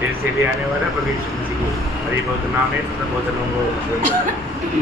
फिर से भी आने वाला प्रभु यीशु मसीह को हरि बहुत नाम है तथा बहुत लोगों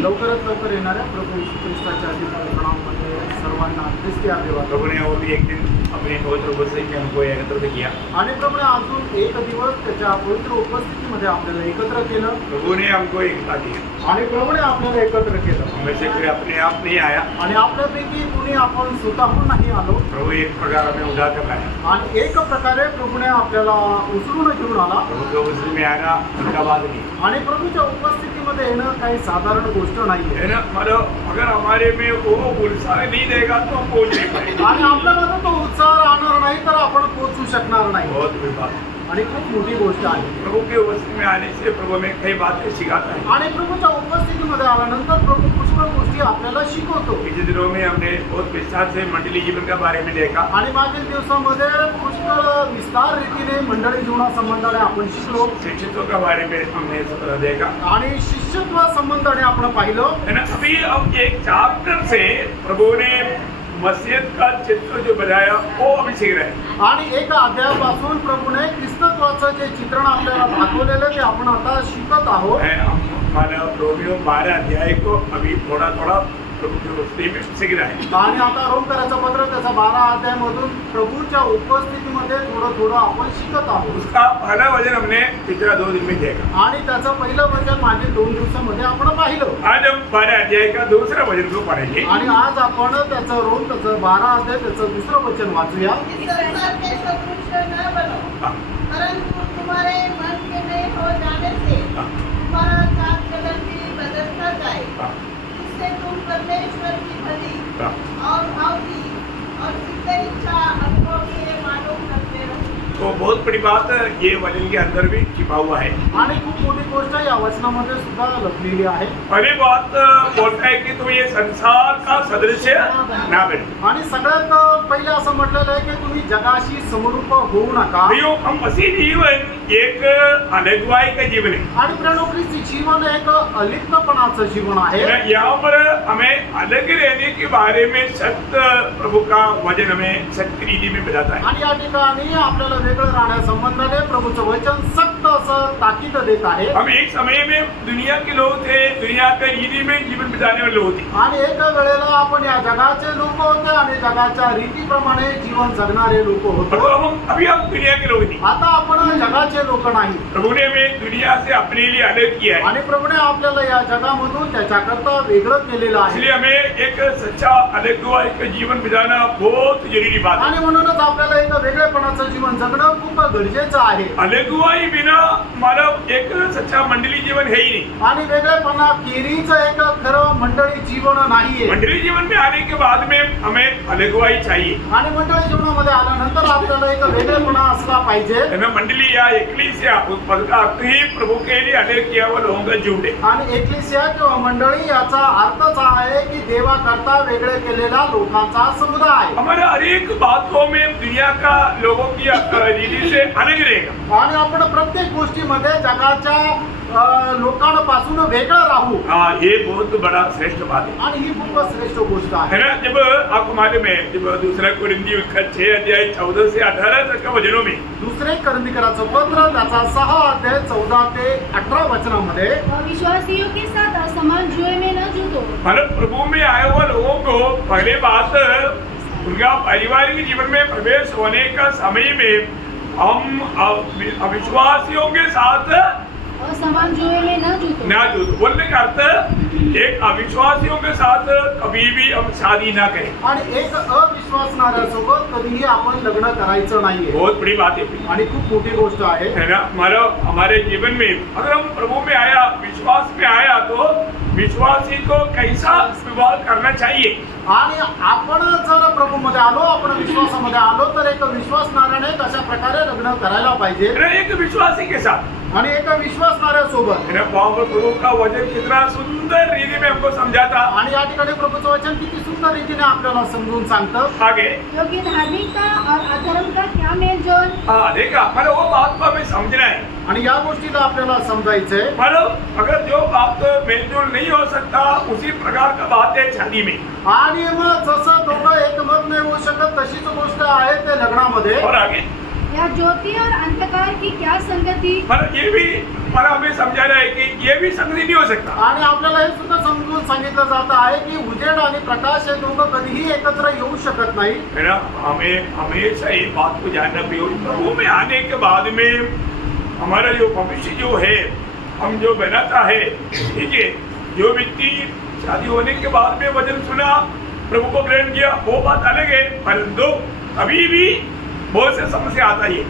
लवकरात लवकर येणाऱ्या प्रभू येशू ख्रिस्ताच्या आशीर्वाद प्रणामामध्ये सर्वांना ख्रिस्ती अभिवादन. प्रभु ने वो भी एक दिन अपने पवित्र उपस्थिति में हमको एकत्रित किया. आणि प्रभूने अजून एक दिवस त्याच्या पवित्र उपस्थितीमध्ये आपल्याला एकत्र केलं. प्रभु ने हमको एकता दी. आणि प्रभूने आपल्याला एकत्र केलं. हमें से कोई अपने आप नहीं आया. आणि आपल्यापैकी कुणी आपण स्वतःहून नाही आलो. प्रभु एक प्रकार हमें उठा कर लाया. आणि एक प्रकारे प्रभूने आपल्याला उचलून घेऊन आला. प्रभु के उपस्थिति में आना उनका बात नहीं आणि प्रभूच्या उपस्थितीमध्ये येणं काही साधारण गोष्ट नाही है ना. मतलब अगर हमारे में वो उत्साह नहीं देगा तो हम पहुंच नहीं पाएंगे. आणि आपल्याला तो उत्साह राहणार नाही तर आपण पोहोचू शकणार नाही. बहुत बड़ी बात. आणि खूप मोठी गोष्ट आहे. प्रभु के उपस्थिति में आने से प्रभु में कई बातें सिखाता है. आणि प्रभूच्या उपस्थितीमध्ये आल्यानंतर प्रभू पुष्कळ गोष्टी आपल्याला शिकवतो. पिछले दिनों में हमने बहुत विस्तार से मंडली जीवन के बारे में देखा. आणि मागील दिवसामध्ये पुष्कळ विस्तार रीतीने मंडळी जीवनासंबंधाने आपण शिकलो. शिक्षितों के बारे में हमने देखा. आणि शिष्यत्व संबंधाने आपण पाहिलं. है ना. अभी अब एक चैप्टर से प्रभु ने मसीहत का चित्र जो बनाया वो अभी सीख रहे हैं. आणि एका अध्यायापासून प्रभूने ख्रिस्तत्वाचं जे चित्रण आपल्याला दाखवलेलं ते आपण आता शिकत आहोत. हमारा रोमियो 12 अध्याय को अभी थोड़ा थोड़ा प्रभु की उपस्थिति में सीख रहे हैं. आणि आता रोमकराचं पत्र त्याचा 12 अध्यायामधून प्रभूच्या उपस्थितीमध्ये थोडं थोडं आपण शिकत आहोत. उसका पहला वचन हमने पिछला 2 दिन में देखा. आणि त्याचं पहिलं वचन मागील 2 दिवसामध्ये आपण पाहिलं. आज हम 12 अध्याय का दूसरा वचन को पढ़ेंगे. आणि आज आपण त्याचं 12 अध्याय त्याचं दुसरं वचन वाचूया. संसार के सदृश न बनो, हाँ. परंतु तुम्हारे मन के नए हो जाने से तुम्हारा चाल चलन भी बदलता जाए, हाँ. जिससे तुम परमेश्वर की भली हाँ. और भावी और सिद्ध इच्छा अनुभव से मालूम करते रहो. तो बहुत बड़ी बात ये वचन के अंदर भी छिपा हुआ है. आणि खूप मोठी गोष्ट या वचनामध्ये सुद्धा लपलेली आहे. पहली बात बोलता है कि तुम ये संसार का सदृश्य ना बनो. आणि सगळ्यात पहिले असं म्हटलेलं आहे की तुम्ही जगाशी समरूप होऊ नका. भाइयों, हम मसीह जीवन एक अनगुवाई का जीवन है. आणि प्रणोक्रिस्ती जीवन एक अलिप्तपणाचं जीवन आहे. यहाँ पर हमें अलग रहने के बारे में सत्य प्रभू का वचन हमें सत्य रीति में बताता है. आणि या ठिकाणी आपल्याला वेगळं राहण्यासंबंधाने प्रभूचं वचन सक्त असं ताकीद देत आहे. हम एक समय में दुनिया के लोग थे, दुनिया के रीति में जीवन बिताने वाले लोग थे. आणि एका वेळेला आपण या जगाचे लोक होते आणि जगाच्या रीतीप्रमाणे जीवन जगणारे लोक होतो. अभी हम दुनिया के लोग नहीं. आता आपण जगाचे लोक नाही. प्रभु ने हमें दुनिया से अपने लिए अलग किया है. आणि प्रभूने आपल्याला या जगामधून त्याच्याकरता वेगळं केलेलं आहे. इसलिए हमें एक सच्चा अलगुवाई का जीवन बिताना बहुत जरूरी बात है. आणि म्हणूनच आपल्याला एक वेगळेपणाचं जीवन जगणं खूप गरजेचं आहे. अलगुवाई बिना मतलब एक सच्चा मंडली जीवन है ही नहीं. आणि वेगळेपणा केरीच एक खरं मंडळी जीवन नाहीये. मंडली जीवन में आने के बाद में हमें अलगुवाई चाहिए. आणि मंडळी जीवनामध्ये आल्यानंतर आपल्याला एक वेगळेपणा असला पाहिजे. मंडली या एकलीसिया उस पद का अर्थ ही प्रभु के लिए अलग किया हुआ लोगों का झुंड है. आणि एकलीसिया किंवा मंडळी याचा अर्थच आहे की देवाकरता वेगळे केलेला लोकांचा समुदाय. हमारे हर एक बातों में दुनिया का लोगों की रीति से अलग रहेगा. आणि आपण प्रत्येक गोष्टीमध्ये जगाच्या लोकांपासून वेगळं राहू. हाँ, ये बहुत बड़ा श्रेष्ठ बात है. आणि ही खूप श्रेष्ठ गोष्ट आहे. है ना. जब आपको मालूम है जब दूसरा कुरिन्थियों का 6 अध्याय 14 से 18 तक का वचनों में दुसरे करंदीकराचं पत्र त्याचा 6 अध्याय 14 ते 18 वचनामध्ये विश्वासियों के साथ असमान जुए में न जूतो. मतलब प्रभु में आए हुए लोगों को पहले बात उनका पारिवारिक जीवन में प्रवेश होने का समय में हम अविश्वासियों के साथ असमान जुए में न जूतो. ना जो बोलने का अर्थ एक अविश्वासियों के साथ कभी भी हम शादी ना करें. आणि एक अविश्वासणाऱ्यासोबत कधीही आपण लग्न करायचं नाहीये. बहुत बड़ी बात है. आणि खूप मोठी गोष्ट आहे. है ना. हमारे जीवन में अगर हम प्रभु में आया, विश्वास में आया तो विश्वासी को कैसा विवाह करना चाहिए. आणि आपण जर प्रभूमध्ये आलो, आपण विश्वासामध्ये आलो तर एक विश्वासणाऱ्याने कशा प्रकारे लग्न करायला पाहिजे. एक विश्वासी के साथ आणि एका विश्वासणाऱ्यासोबत. प्रभु का वचन कितना सुंदर रीति में हमको समझाता. आणि या ठिकाणी प्रभूचं वचन किती सुंदर रीतीने आपल्याला समजून सांगतं. आगे क्योंकि धार्मिकता और अधर्म का क्या मेलजोल. हाँ, देखा मतलब वो बात को हमें समझना है. आणि या गोष्टीला आपल्याला समजायचंय. मतलब अगर जो बात मेलजोल नहीं हो सकता उसी प्रकार का बात है शादी में. आणि मग जसं दोघं एकमत नाही होऊ शकत तशीच गोष्ट आहे ते लग्नामध्ये. और आगे या ज्योति और अंधकार की क्या संगति? मतलब ये भी मला हमें समझाना है कि ये भी संगति नहीं हो सकता. आणि आपल्याला हे सुद्धा समजून सांगितलं जात आहे की उजेड आणि प्रकाश हे दोघं कधीही एकत्र येऊ शकत नाही. है ना. हमें हमेशा ये बात को जानना भी होगी. प्रभु में आने के बाद में हमारा जो भविष्य जो है हम जो बनाता है, ठीक है, जो व्यक्ति शादी होने के बाद में वचन सुना, प्रभु को ग्रहण किया, वो बात अलग है. परंतु अभी भी बहुत से समस्या आता ही है.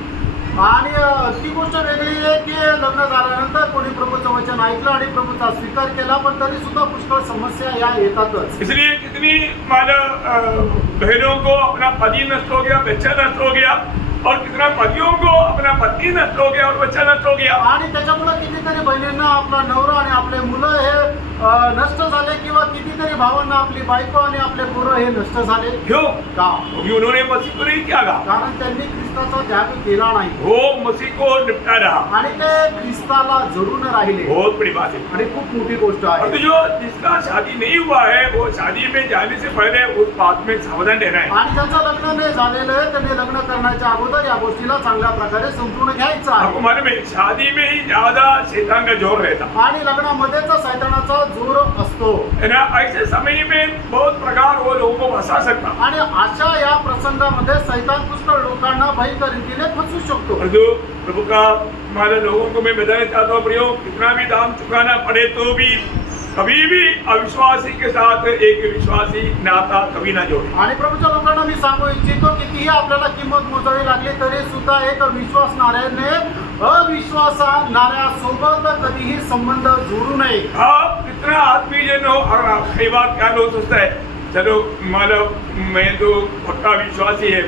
आणि ती गोष्ट वेगळी आहे की लग्न झाल्यानंतर कोणी प्रभूचं वचन ऐकलं आणि प्रभूचा स्वीकार केला, पण तरी सुद्धा पुष्कळ समस्या या येतातच. इसलिए कितनी मानो बहनों को अपना पति नष्ट हो गया, बच्चा नष्ट हो गया, और कितना पतियों को अपना पत्नी नष्ट हो गया और बच्चा नष्ट हो गया. आणि त्याच्यामुळे कितीतरी बहिणींना आपला नवरा आणि आपले मुलं हे नष्ट झाले, किंवा कितीतरी भावांना आपली बायको आणि आपले पोरं हे नष्ट झाले. क्यों? का? क्योंकि उन्होंने मसीह को नहीं त्यागा. कारण त्यांनी ख्रिस्ताचा त्याग केला नाही वो मसीह को निपटा रहा. आणि ते ख्रिस्ताला जरून राहिले. बहुत बड़ी बात है. आणि खूप मोठी गोष्ट और आहे. तो जो जिसका शादी नहीं हुआ है वो शादी में जाने से पहले उस बात में सावधान रहना है. आणि ज्यांचं लग्न नाही झालेलं आहे त्यांनी लग्न करण्याच्या अगोदर या गोष्टीला चांगल्या प्रकारे समजून घ्यायचं आपको आहे. मालूम है शादी में ही ज्यादा शैतान का जोर रहता आणि लग्नामध्येच सैतानाचा जोर असतो. है ना. ऐसे समय में बहुत प्रकार वो लोगों को फंसा सकता. आणि अशा या प्रसंगामध्ये सैतान पुष्कळ लोकांना भयंकर रीतीने फसवू शकतो. और जो प्रभु का हमारे लोगों को मैं बताना चाहता हूँ प्रियो, कितना भी दाम चुकाना पड़े तो भी कभी भी अविश्वासी के साथ एक विश्वासी नाता कभी ना जोड़े. आणि प्रभूच्या लोकांना मी सांगू इच्छितो कितीही आपल्याला किंमत मोजावी लागली तरी सुद्धा एक विश्वासणाऱ्याने अविश्वासणाऱ्यासोबत कधीही संबंध जोडू नये. आप कितना आत्मीय हो, और कई बार क्या लोग सोचता है चलो मानो मैं तो पक्का विश्वासी है,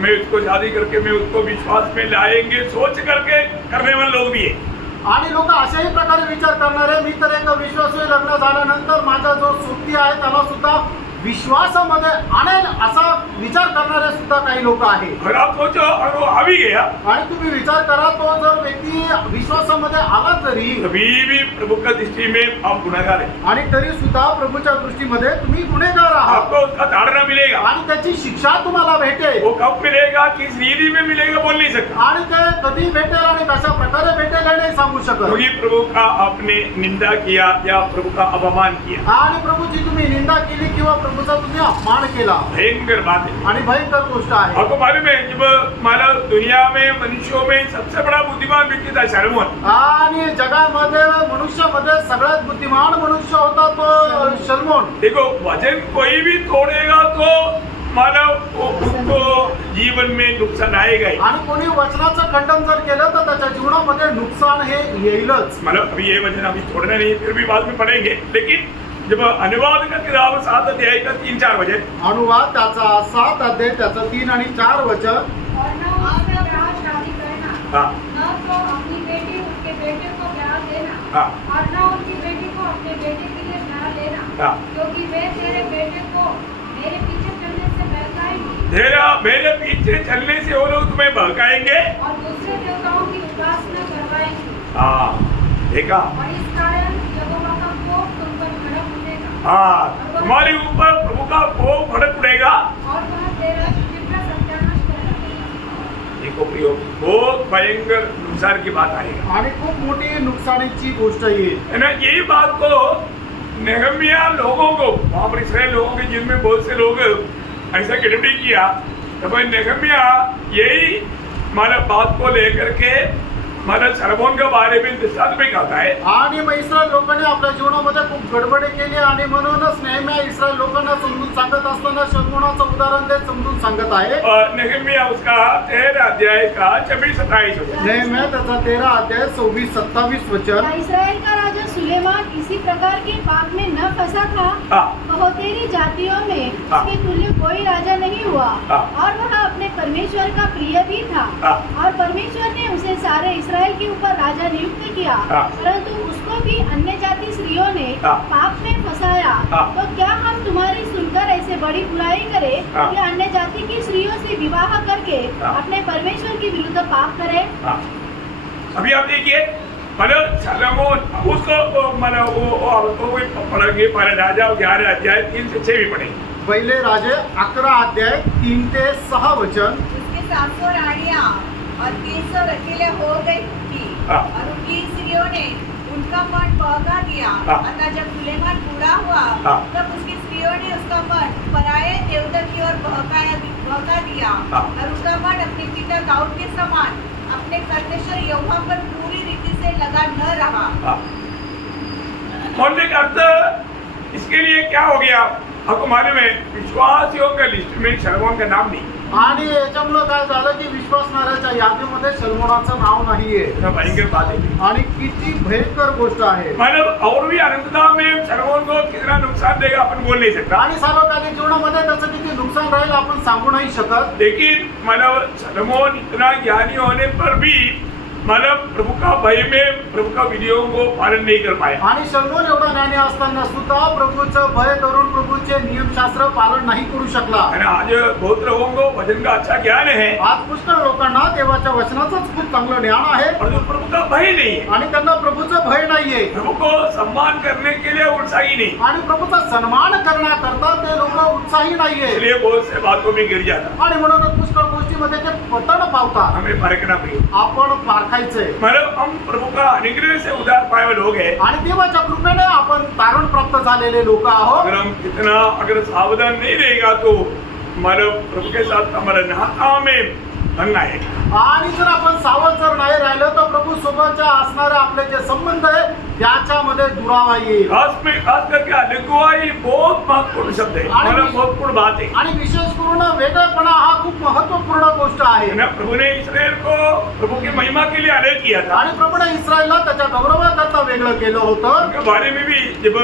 मैं उसको शादी करके मैं उसको विश्वास में लाएंगे सोच करके करने वाले लोग भी है. आणि लोक अशाही प्रकारे विचार करणारे, मी तर एक विश्वासू लग्न झाल्यानंतर माझा जो सोबती आहे त्याला सुद्धा विश्वासामध्ये आणेल असा विचार करणारे सुद्धा काही लोक आहेत. और आप सोचो और वो आ भी गया, आणि तुम्ही विचार करा, तो जर व्यक्ती विश्वासामध्ये आला तरी कभी भी प्रभु का दृष्टि में आप गुनाहगार है. आणि तरी सुद्धा प्रभूच्या दृष्टीमध्ये तुम्ही गुन्हेगार आहात. आपको उसका ताड़ना मिलेगा. आणि त्याची शिक्षा तुम्हाला भेटेल. वो कब मिलेगा, किस रीति में मिलेगा बोल नहीं सकता. आणि ते कधी भेटेल आणि कशा प्रकारे भेटेल हे नाही सांगू शकत. क्योंकि प्रभु का आपने निंदा किया या प्रभु का अपमान किया, आणि प्रभूची तुम्ही निंदा केली किंवा प्रभूचा तुम्ही अपमान केला, भयंकर बात है. आणि भयंकर गोष्ट आहे. आपको मालूम है जब मानो दुनिया में मनुष्यों में सबसे बड़ा बुद्धिमान व्यक्ति था शलमोन. आणि जगामध्ये मनुष्यामध्ये सगळ्यात बुद्धिमान मनुष्य होता तो शलमोन. देखो वचन कोई भी तोड़ेगा तो मानव उसको जीवन में नुकसान आएगा ही. आणि कोणी वचनाचं खंडन जर केलं तर त्याच्या जीवनामध्ये नुकसान हे येईलच. मतलब अभी ये वचन अभी छोड़ना नहीं, फिर भी बाद में पढ़ेंगे. लेकिन जब अनुवाद का किताब 7 अध्याय का 3-4 वचन, अनुवाद त्याचा 7 अध्याय त्याचं 3 आणि 4 वचन. और न उससे ब्याह शादी करना, हाँ न तो अपनी बेटी उसके बेटे को ब्याह देना, हाँ और न उनकी बेटी को अपने बेटे के लिए ब्याह लेना, हाँ. क्योंकि वे तेरे बेटे को मेरे पीछे चलने से बहकाएंगे मेरे पीछे चलने से वो लोग तुम्हें बहकाएंगे और दूसरे देवताओं की उपासना करवाएंगे. हाँ देखा. और इस कारण यहोवा का कोप तुम पर भड़क उठेगा हाँ तुम्हारे ऊपर प्रभु का कोप भड़क उड़ेगा. और वह तेरा तीव्र सत्यानाश करेगा. देखो प्रियो, बहुत भयंकर नुकसान की बात आएगा. आणि खूप मोठी नुकसानीची गोष्ट येईल. है ना. यही बात को नेहमिया लोगों को, वहाँ पर इस्राएल लोगों के जिनमें बहुत से लोग ऐसा गिरफ्तार किया, तो भाई नेहमिया यही माना बात को लेकर के माना शलमोन के बारे में दृष्टांत में कहता है. आणि मग इस्रायल लोकांनी आपल्या जीवनामध्ये खूप गडबडी केली आणि म्हणूनच नेहम्या इस्रायल लोकांना समजून सांगत असताना शलमोनाचं उदाहरण देत समजून सांगत आहे. नेहमिया उसका 13 अध्याय का 26-27 वचन. नेहम्या त्याचा 13 अध्याय 26-27 वचन. इस्राएल का राजा सुलेमान इसी प्रकार के पाप में न फंसा था. हाँ बहुतेरी जातियों में हाँ. उसके तुल्य कोई राजा नहीं हुआ. हाँ. और वह अपने परमेश्वर का प्रिय भी था. हाँ. और परमेश्वर ने उसे सारे इस्राएल के ऊपर राजा नियुक्त किया. हाँ. परंतु उसको भी अन्य जाति स्त्रियों ने हाँ. पाप में फंसाया. हाँ. तो क्या हम तुम्हारी सुनकर ऐसे बड़ी बुराई करें हाँ. कि अन्य जाति की स्त्रियों से विवाह करके हाँ. अपने परमेश्वर के विरुद्ध पाप करें. हाँ. अभी आप देखिए मतलब शलमोन उसको मतलब वो पढ़ेंगे पहले राजा 11 अध्याय 3 से 6 भी पढ़ेंगे. पहिले राजे 11 अध्याय 3 ते 6 वचन. उसके 700 राणियां और 300 अकेले हो गई थी हाँ। और उनकी स्त्रियों ने उनका मन बहका दिया। हाँ। अतः जब सुलेमान बूढ़ा हुआ हाँ। तब उसकी स्त्रियों ने उसका मन पराये देवता की ओर बहका दिया हाँ। और उसका मन अपने पिता दाऊद के समान अपने परमेश्वर यहोवा पर पूरी रीति से लगा न रहा। हाँ। बोलने का अर्थ इसके लिए क्या हो गया आपको मालूम है, विश्वासियों का लिस्ट में शलोमोन का नाम नहीं। आणि याच्यामुळं काय झालं की विश्वासणाऱ्याच्या यादीमध्ये सलमोनाचं नाव नाहीये इतना भयंकर बात है। आणि किती भयंकर गोष्ट आहे। मतलब और भी अनंतता में शलोमोन को कितना नुकसान देगा अपन बोल नहीं सकता, आणि सार्वकालिक जीवनामध्ये त्याचं किती नुकसान राहील आपण सांगू नाही शकत। लेकिन मतलब शलोमोन इतना ज्ञानी होने पर भी मतलब प्रभु का भय में प्रभु का विधियों को पालन नहीं कर पाया। आणि सलमोन एवढा ज्ञानी असताना सुद्धा प्रभूचं भय धरून प्रभूचे नियमशास्त्र पालन नाही करू शकला। है ना, आज बहुत लोगों को वचन का अच्छा ज्ञान है आज पुष्कळ लोकांना देवाच्या वचनाचंच खूप चांगलं ज्ञान आहे और जो प्रभु का भय नहीं है, आणि त्यांना प्रभूचं भय नाहीये प्रभु को सम्मान करने के लिए उत्साही नहीं, आणि प्रभूचा सन्मान करण्याकरता ते लोक उत्साही नाहीये इसलिए बहुत से बातों में गिर जाता। आणि म्हणून पुष्कळ गोष्टीमध्ये ते पतन पावतात। हमें परखना पड़ेगा। आपण पारखायचंय मतलब हम प्रभु का अनुग्रह से उद्धार पाए हुए लोग हैं। आणि देवाच्या कृपेने आपण तारण प्राप्त झालेले लोक आहोत। अगर हम इतना अगर सावधान नहीं रहेगा तो मतलब प्रभु के साथ हमारा नाता में भंग आएगा। आणि जर आपण सावध जर नाही राहिलं तर प्रभू सोबतच्या असणारे आपले जे संबंध आहे त्याच्यामध्ये दुरावा येईल। खास करके अलगुवाई बहुत महत्वपूर्ण शब्द है, मतलब महत्वपूर्ण बात है। आणि विशेष करून वेगळेपणा हा खूप महत्वपूर्ण गोष्ट आहे। ना प्रभु ने इस्राएल को प्रभु की महिमा के लिए अलग किया था। आणि प्रभूने इस्रायलला त्याच्या गौरवाकरता वेगळं केलं होतं। उनके बारे में भी जब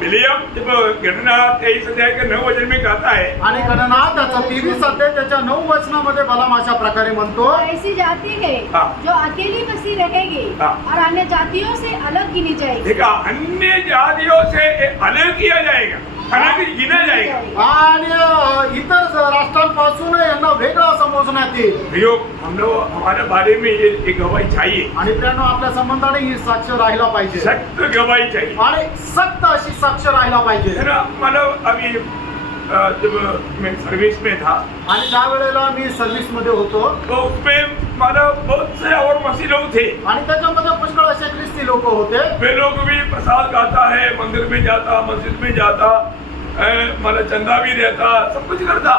बिलियम जब गणना 23 अध्याय के 9 वचन में कहता है, आणि गणना त्याचा 23 अध्याय त्याच्या 9 वचनामध्ये बलाम अशा प्रकारे म्हणतो, और ऐसी जाति है हाँ। जो अकेली बसी रहेगी हाँ। और अन्य जातियों से अलग गिनी जाएगी। देखा अन्य जातियों से अलग किया जाएगा, हालांकि गिना जाएगा। आणि इतर राष्ट्रांपासून यांना वेगळं समजण्यात येईल। भैया हम लोग हमारे बारे में ये एक गवाही चाहिए, आणि त्यानं आपल्या संबंधाने ही साक्ष राहिला पाहिजे सख्त गवाही चाहिए। आणि सक्त अशी साक्ष राहिला पाहिजे। है ना, मतलब अभी जब मैं सर्विस में था आणि त्या वेळेला मी सर्व्हिस मध्ये होतो तो उसमें मतलब बहुत से और मसीह लोग थे। आणि त्याच्यामध्ये पुष्कळ असे ख्रिस्ती लोक होते। वे लोग भी प्रसाद खाता है, मंदिर में जाता, मस्जिद में जाता, मतलब चंदा भी रहता, सब कुछ करता।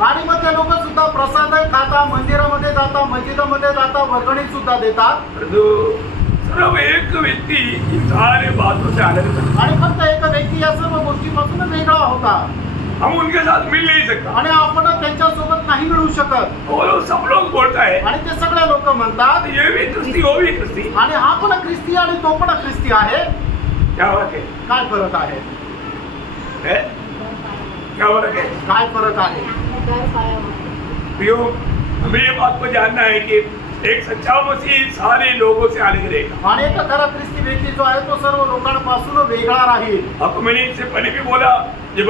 आणि मग ते लोक सुद्धा प्रसाद खाता, मंदिरामध्ये जाता, मस्जिदामध्ये जाता, वर्गणी सुद्धा देतात। परंतु सिर्फ एक व्यक्ति इन सारे बातों से अलग था। आणि फक्त एक व्यक्ती या सर्व गोष्टीपासून वेगळा होता हम उनके साथ मिल नहीं सकता। आणि आपण त्यांच्यासोबत नाही मिळू शकत। वो लोग सब लोग बोलता है आणि ते सगळे लोक म्हणतात ये भी क्रिस्ती, वो भी क्रिस्ती। आणि हा पण ख्रिस्ती आणि तो पण ख्रिस्ती आहे। क्या फर्क है? काय फरक आहे? है? क्या फर्क है? काय फरक आहे? प्रियो, हमें ये बात को जानना है कि एक सच्चा मसीह सारे लोगों से अलग रहेगा। आणि एक खरा ख्रिस्ती व्यक्ती जो आहे तो सर्व लोकांपासून वेगळा राहील। आपको मैंने इससे पहले भी बोला, जब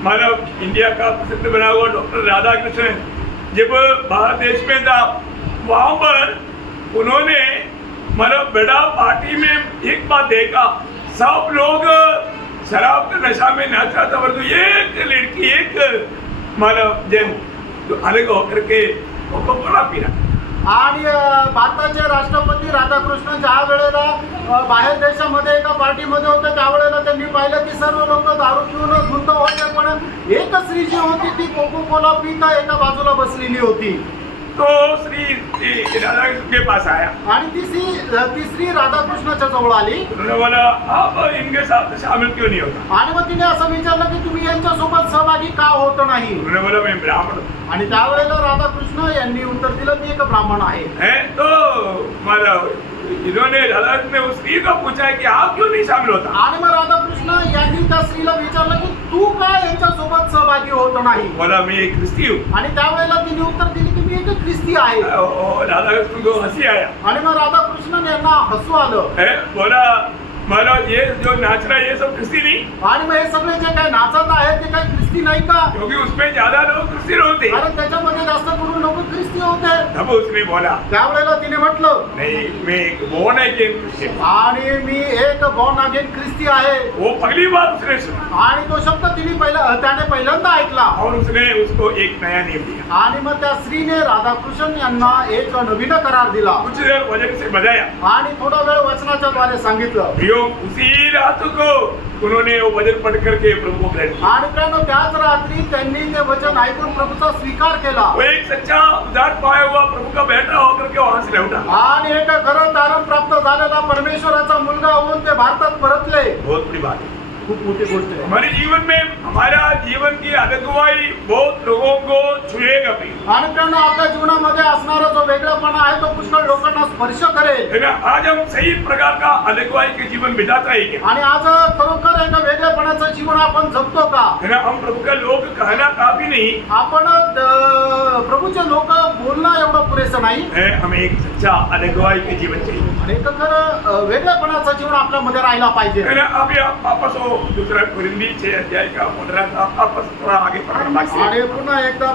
मानव इंडिया का प्रसिद्ध बना हुआ डॉक्टर राधाकृष्णन जब भारत देश में था, वहाँ पर उन्होंने मतलब बड़ा पार्टी में एक बात देखा, सब लोग शराब के नशा में नाचा था, परंतु एक लड़की, एक मानव जन जो अलग होकर के कोका-कोला पी रहा। आणि भारताचे राष्ट्रपती राधाकृष्ण ज्या वेळेला बाहेर देशामध्ये एका पार्टीमध्ये होते त्यावेळेला त्यांनी पाहिलं की सर्व लोक दारू पिऊन धुंद होते, पण एक स्त्री जी होती ती कोको कोला पिता एका बाजूला बसलेली होती। तो श्री राधाकृष्ण के पास आया आणि ती स्त्री राधाकृष्णाच्या जवळ आली। उन्होंने बोला, आप इनके साथ शामिल क्यों नहीं होता? आणि मग तिने असं विचारलं की तुम्ही यांच्यासोबत सहभागी का होत नाही? उन्होंने बोला, मैं ब्राह्मण हूँ। आणि त्यावेळेला राधाकृष्ण यांनी उत्तर दिलं की एक ब्राह्मण आहे। है तो मतलब इन्होंने राधाकृष्ण ने उस स्त्री को पूछा है कि आप क्यों नहीं शामिल होता? आणि मग राधाकृष्ण यांनी त्या स्त्रीला विचारलं की तू काय यांच्यासोबत सहभागी होत नाही? बोला, मैं एक ख्रिस्ती हूँ। आणि त्यावेळेला तिने उत्तर दिली की मी एक ख्रिस्ती आहे। राधाकृष्ण को हंसी आया। आणि मग राधाकृष्णन यांना हसू आलं। है बोला, मला ये जो नाच रहा है ये सब ख्रिस्ती नहीं, आणि मग हे सगळे जे काय नाचत आहेत ते काही ख्रिस्ती नाही का? क्योंकि उसमें ज्यादा लोग क्रिश्चियन होते। कारण त्याच्यामध्ये जास्त करून लोक ख्रिस्ती होते। तब उसने बोला त्यावेळेला तिने म्हटलं, नहीं, मैं एक born again Christian। आणि मी एक बॉर्न अगेन ख्रिस्ती आहे। वो पहली बार उसने सुना आणि तो शब्द त्याने पहिल्यांदा ऐकला और उसने उसको एक नया नियम दिया, आणि मग त्या स्त्रीने राधाकृष्ण यांना एक नवीन करार दिला कुछ देर वजन से बजाया। आणि थोडा वेळ वचनाच्या द्वारे सांगितलं। प्रियो, उसी रात को उन्होंने वो वचन पढ़ करके प्रभु को ग्रहण किया। आणि त्यानं त्याच रात्री त्यांनी ते वचन ऐकून प्रभूचा स्वीकार केला वो एक सच्चा उद्धार पाया हुआ प्रभु का बेटा होकर के वहां से लौटा। आणि एक खरं तारण प्राप्त झालेला परमेश्वराचा मुलगा होऊन ते भारतात परतले। बहुत बड़ी बात है। खूप मोठी गोष्ट आहे। हमारे जीवन में हमारा जीवन की अगुवाई बहुत लोगों को छुएगा भी, आणि त्यानं आपल्या जीवनामध्ये असणारा जो वेगळापणा आहे तो पुष्कळ लोकांना स्पर्श करेल। है ना। आज हम सही प्रकार का अगुवाई के जीवन बिताता है क्या? आणि आज खरोखर एका वेगळेपणाचं जीवन आपण जगतो का? है ना। हम प्रभु का लोग कहना काफी नहीं आपण प्रभूचे लोक बोलणं एवढं पुरेसं नाही। है, हमें एक सच्चा अगुवाई के जीवन चाहिए। आणि एक खरं वेगळेपणाचं जीवन आपल्यामध्ये राहायला पाहिजे। है ना। अभी आप वापस हो दूसरा कुरिन्दी 6 अध्याय का 15 का वापस थोड़ा आगे पढ़ना बाकी है। आणि पुन्हा एकदा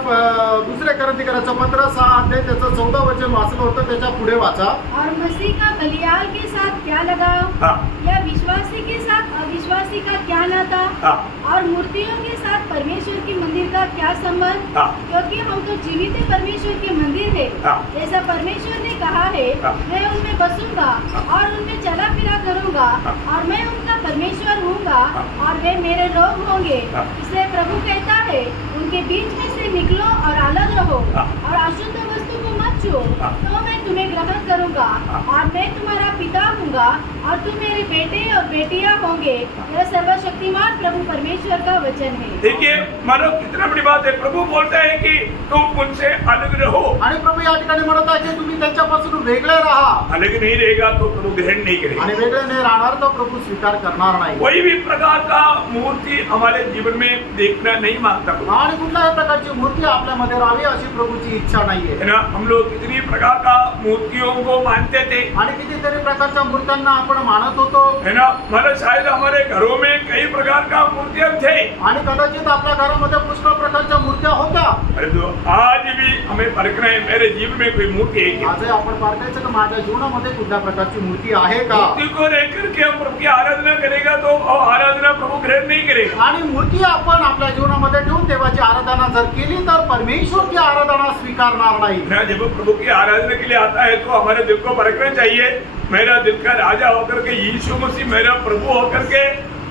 दुसऱ्या करंथीकराचं पत्र 6 अध्याय त्याचं 14 वचन वाचलं होतं, त्याच्या पुढे वाचा। और मसीह का बलियाल के साथ क्या लगाव, हाँ, या विश्वासी के साथ अविश्वासी का क्या नाता, हाँ, और मूर्तियों के साथ परमेश्वर की मंदिर का क्या संबंध? हाँ, क्योंकि हम तो जीवित परमेश्वर के मंदिर है। हाँ। जैसा परमेश्वर ने कहा है, हाँ। मैं उनमें बसूंगा और उनमें चला फिरा करूंगा, हाँ। और मैं उनका परमेश्वर हूँगा हाँ। और वे मेरे लोग होंगे। हाँ। इसलिए प्रभु कहता है, उनके बीच में से निकलो और अलग रहो, हाँ। और अशुद्ध वस्तु को मत छुओ, हाँ। तो मैं तुम्हें ग्रहण करूंगा, हाँ। और मैं तुम्हारा पिता हूँगा और तुम मेरे बेटे और बेटियां होंगे। यह सर्वशक्तिमान प्रभु परमेश्वर का वचन है। देखिए मानो कितना बड़ी बात है। प्रभु बोलता है कि तुम उनसे अलग रहो। आणि प्रभू या ठिकाणी म्हणत आहे की तुम्ही त्यांच्यापासून वेगळे राहा, अलग नहीं रहेगा तो प्रभु ग्रहण नहीं करेगा। आणि वेगळे नाही राहणार तर प्रभू स्वीकार करणार नाही। कोई भी प्रकार का मूर्ति हमारे जीवन में देखना नहीं मांगता प्रभु। आणि कुठल्याही प्रकारची मूर्ती आपल्यामध्ये राहावी अशी प्रभूची इच्छा नाहीये। है ना। हम लोग कितनी प्रकार का मूर्तियों को मानते थे, आणि कितीतरी प्रकारच्या मूर्त्यांना आपण मानत होतो, है ना। मतलब शायद हमारे घरों में कई प्रकार का मूर्तियां थे, आणि कदाचित आपल्या घरामध्ये पुष्कळ प्रकारच्या मूर्त्या होत्या। परंतु आज भी हमें परखना है मेरे जीवन में कोई मूर्ति है क्या? आजही आपण पाहतायचं की माझ्या जीवनामध्ये कुठल्या प्रकारची मूर्ती आहे का? मूर्ति को लेकर के हम प्रभु की आराधना करेगा तो वो आराधना प्रभु ग्रहण नहीं करेगा। आणि मूर्ती आपण आपल्या जीवनामध्ये ठेवून देवाची आराधना जर केली तर परमेश्वर की आराधना स्वीकारणार नाही। ना जब प्रभु की आराधना के लिए आता है तो हमारे दिल को परखना चाहिए। मेरा दिल का राजा होकर के यीशु मसीह मेरा प्रभु होकर के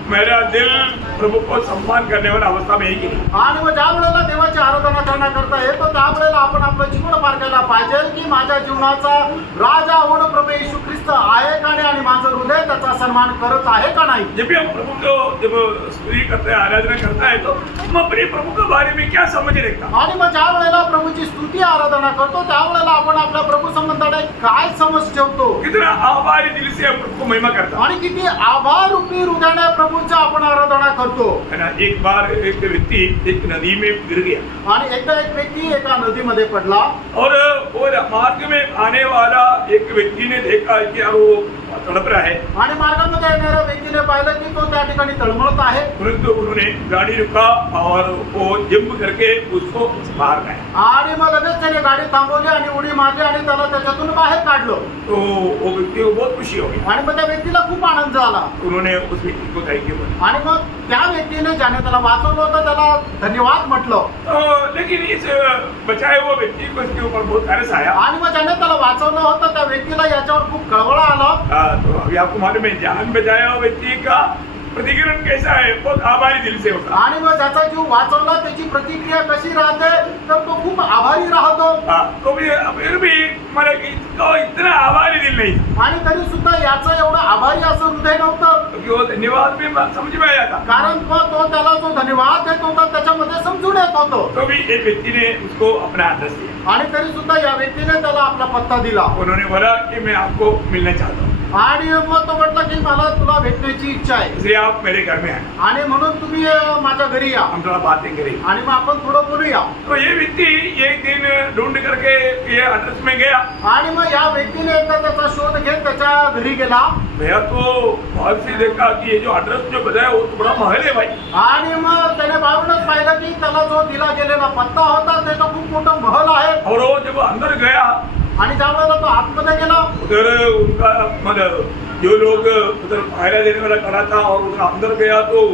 मेरा दिल प्रभु को सम्मान करने वाला अवस्था में है की नहीं? आणि मग ज्या वेळेला देवाची आराधना करण्याकरता येतो त्यावेळेला आपण आपलं जीवन पारखायला पाहिजे की माझ्या जीवनाचा राजा होणं प्रभू येशू ख्रिस्त आहे का नाही, आणि माझं हृदय त्याचा सन्मान करत आहे का नाही। जब भी हम प्रभु को जब स्तुति करते हैं आराधना करता है तो हम अपने प्रभु के बारे में क्या समझ रखता? आणि मग ज्या वेळेला प्रभूची स्तुती आराधना करतो त्यावेळेला आपण आपल्या प्रभू संबंधाने काय समज ठेवतो, कितना आभारी दिल से हम प्रभु को महिमा करता आणि किती आभार रूपी हृदयाने प्रभूची आपण आराधना करतो। है ना। एक बार एक व्यक्ति एक नदी में गिर गया आणि एकदा एक व्यक्ती एका नदीमध्ये पडला, और वो मार्ग में आने वाला एक व्यक्ति ने देखा कि यार वो तड़प रहा है, आणि मार्गामध्ये येणाऱ्या व्यक्तीने पाहिलं की तो त्या ठिकाणी तळमळत आहे। परंतु उन्होंने गाड़ी रुका और वो जंप करके उसको बाहर लाया। आणि मग लगेच त्याने गाडी थांबवली आणि उडी मारली आणि त्याला त्याच्यातून बाहेर काढलं। तो वो व्यक्ति को बहुत खुशी हो गई। आणि मग त्या व्यक्तीला खूप आनंद झाला, उन्होंने उस व्यक्ति को थैंक यू बोला। आणि मग त्या व्यक्तीने ज्याने त्याला वाचवलं होतं त्याला धन्यवाद म्हटलं। तो लेकिन इस बचाए हुए व्यक्ति को इसके ऊपर बहुत तरस आया। आणि मग ज्याने त्याला वाचवलं होतं त्या व्यक्तीला याच्यावर खूप कळवळा आला। तो अभी आपको मालूम है जान बचाया हुआ व्यक्ति का प्रतिक्रिया कैसा है? बहुत आभारी दिल से होता। आणि मग ज्याचा जीव वाचवला त्याची प्रतिक्रिया कशी राहते तर तो खूप आभारी राहतो। तो फिर भी मला इतना आभारी दिल नहीं था, आणि तरी सुद्धा याचं एवढं आभारी असं हृदय नव्हतं, क्योंकि वो धन्यवाद भी समझ में आया था। कारण तो त्याला जो धन्यवाद देत होता त्याच्यामध्ये समजून येत होतो। तो भी एक व्यक्ति ने उसको अपना एड्रेस दिया। आणि तरी सुद्धा या व्यक्तीने त्याला आपला पत्ता दिला, उन्होंने बोला कि मैं आपको मिलना चाहता हूँ, आणि मग तो म्हटलं की मला तुला भेटण्याची इच्छा आहे, इसलिए आप मेरे घर में आए, आणि म्हणून तुम्ही माझ्या घरी या हम थोड़ा बातें करें। आणि मग आपण थोडं बोलूया। तो ये व्यक्ति एक दिन ढूंढ करके ये एड्रेस में गया। आणि मग या व्यक्तीने एकदा त्याचा शोध घेत त्याच्या घरी गेला। भैया तो बाहर से देखा कि ये जो एड्रेस जो बताया वो तो बड़ा महल है भाई. आणि मग त्याने बाहेरूनच पाहिलं की त्याला जो दिला गेलेला पत्ता होता ते तो खूप मोठा महल आहे. और वो जब अंदर गया आणि ज्यावेळेला तो आतमध्ये गेला उधर उनका मतलब जो लोग उधर पहरा देने वाला खड़ा था और उधर अंदर गया तो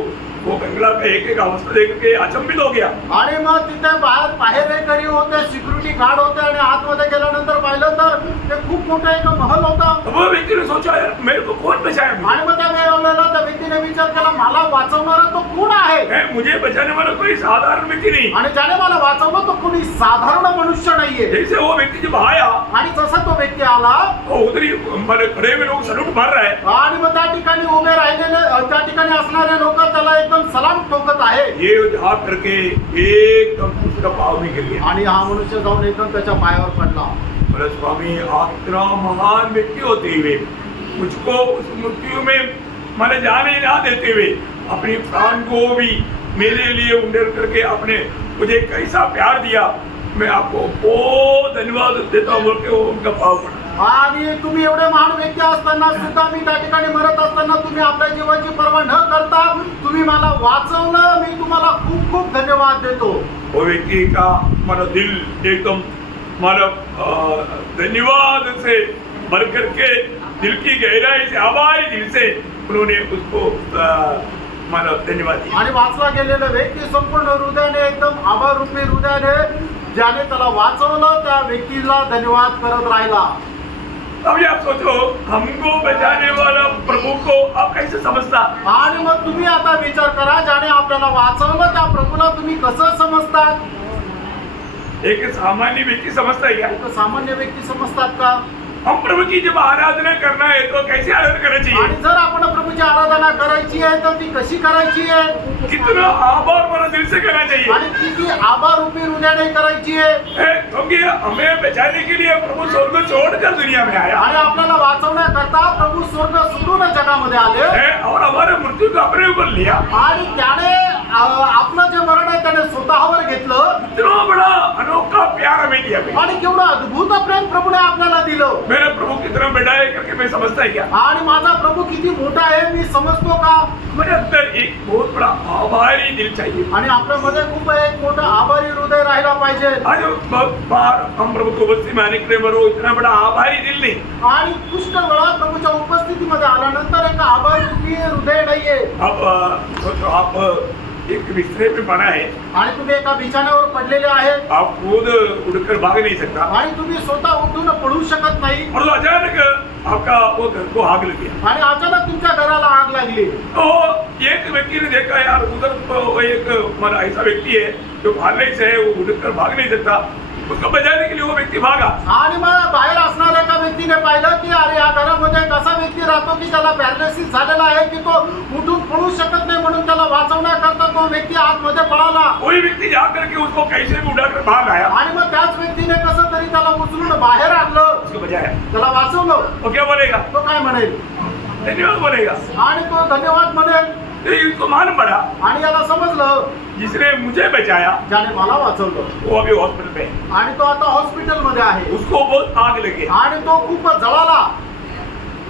वो बंगला का एक एक अवस्था देख के अचंभित हो गया. आणि मग तिथे बाहेर पाहेरेकरी होते, सिक्युरिटी गार्ड होते आणि आतमध्ये गेल्यानंतर पाहिलं तर ते खूप मोठा एक महल होता. तो वो व्यक्ति ने सोचा यार मेरे को कौन बचाया. आणि मग त्या वेळेला त्या व्यक्तीने विचार केला मला वाचवणारा तो कोण आहे. मुझे बचाने वाला कोई साधारण व्यक्ति नहीं. आणि ज्याने मला वाचवलं तो कोणी साधारण मनुष्य नाहीये. जैसे वो व्यक्ति जब आया आणि जसा तो व्यक्ति आला तो उधर ही मतलब खड़े हुए लोग सलूट मार रहे हैं. आणि मग त्या ठिकाणी उभे राहिलेले त्या ठिकाणी असणारे लोक त्याला एकदम सलाम ठोकत आहे. ये जहाँ करके एकदम उसका पाव में गिर गया. आणि हा मनुष्य जाऊन एकदम त्याच्या पायावर पडला. बोले स्वामी आप इतना महान व्यक्ति होते हुए मुझको उस मृत्यु में मैंने जाने ना देते हुए अपनी प्राण को भी मेरे लिए उंडेर करके आपने मुझे कैसा प्यार दिया. मैं आपको बहुत धन्यवाद देता हूँ बोल के वो उनका पाव पड़ा. आणि तुम्ही एवढे महान व्यक्ती असताना सुद्धा मी त्या ठिकाणी मरत असताना तुम्ही आपल्या जीवाची पर्वा न करता तुम्ही मला वाचवलं. मी तुम्हाला खूप खूप धन्यवाद देतो. वो व्यक्ति का मानो दिल एकदम मानो धन्यवाद से भर करके दिल की गहराई से आभारी दिल से उन्होंने उसको मानो धन्यवाद दिया. आणि वाचला गेलेला व्यक्ती संपूर्ण हृदयाने एकदम आभार रूपी हृदयाने ज्याने त्याला वाचवलं त्या व्यक्तीला धन्यवाद करत राहिला. अभी आप सोचो हमको बचाने वाला प्रभु को आप कैसे समझता. आणि मग तुम्ही आता विचार करा ज्याने आपल्याला वाचवलं त्या प्रभूला तुम्ही कसं समजतात. एक सामान्य व्यक्ति समझता है क्या. एक सामान्य व्यक्ती समजतात का. हम प्रभु की जब आराधना करना है तो कैसे आराधना करना आणि चाहिए. जर आपण प्रभूची आराधना करायची आहे तर ती कशी करायची आहे. कितना आभार भरा दिल से करना चाहिए. आणि ती आभार रूपी हृदयाने करायची आहे. क्योंकि हमें बचाने के लिए प्रभु स्वर्ग छोड़कर दुनिया में आया आणि आपल्याला वाचवण्याकरता प्रभू स्वर्ग सोडून जगामध्ये आले है और हमारे मृत्यू को अपने ऊपर लिया. आणि त्याने आपलं जे मरण आहे त्याने स्वतःवर घेतलं. इतना बड़ा अनोखा प्यार हमें दिया. आणि केवढं अद्भुत प्रेम प्रभूने आपल्याला दिलं. मेरा प्रभु कितना बड़ा है करके मैं समझता है क्या. आणि माझा प्रभू किती मोठा आहे मी समजतो का. मेरे अंदर एक बहुत बड़ा आभारी दिल चाहिए. आणि आपल्यामध्ये खूप एक मोठं आभारी हृदय राहिला पाहिजे. आज बहुत बार हम प्रभु को बस्ती में आने के लिए मरो इतना बड़ा आभारी दिल नहीं. आणि पुष्कळ वेळा प्रभूच्या उपस्थितीमध्ये आल्यानंतर एक आभारी हृदय नाहीये. अब सोचो आप एक बिस्तरे पे पड़ा है. आणि तुम्ही एका बिछाण्यावर पडलेले आहेत. आप खुद उठकर भाग नहीं सकता. आणि तुम्ही स्वतः उठून पडू शकत नाही. और तो अचानक आपका वो घर को आग लग गया. आणि अचानक तुमच्या घराला आग लागली. तो एक व्यक्ति ने देखा यार उधर तो एक हमारा ऐसा व्यक्ती है जो भागने से है वो उठकर भाग नहीं सकता. उसको बचाने के लिए वो व्यक्ती भागा. आणि मग बाहेर असणाऱ्या एका व्यक्तीने पाहिलं की अरे या घरामध्ये एक असा व्यक्ती राहतो की त्याला पॅरालिसिस झालेला आहे की तो उठून पळू शकत नाही म्हणून त्याला वाचवण्याकरता तो व्यक्ती आतमध्ये पळाला. कोई व्यक्ति जाकर के उसको कैसे भी उठाकर भाग आया. आणि मग त्याच व्यक्तीने कसं तरी त्याला उचलून बाहेर आणलं. उसको बचाया. त्याला वाचवलं. वो क्या बोलेगा. तो काय म्हणेल. धन्यवाद बोलेगा. आणि तो धन्यवाद म्हणेल. इसको मालूम पड़ा आणि याला समजलं जिसने मुझे बचाया ज्याने मला वाचवलं. वो अभी हॉस्पिटल में है. आणि तो आता हॉस्पिटल मध्ये आहे. उसको बहुत आग लगी. आणि तो खूप जळाला.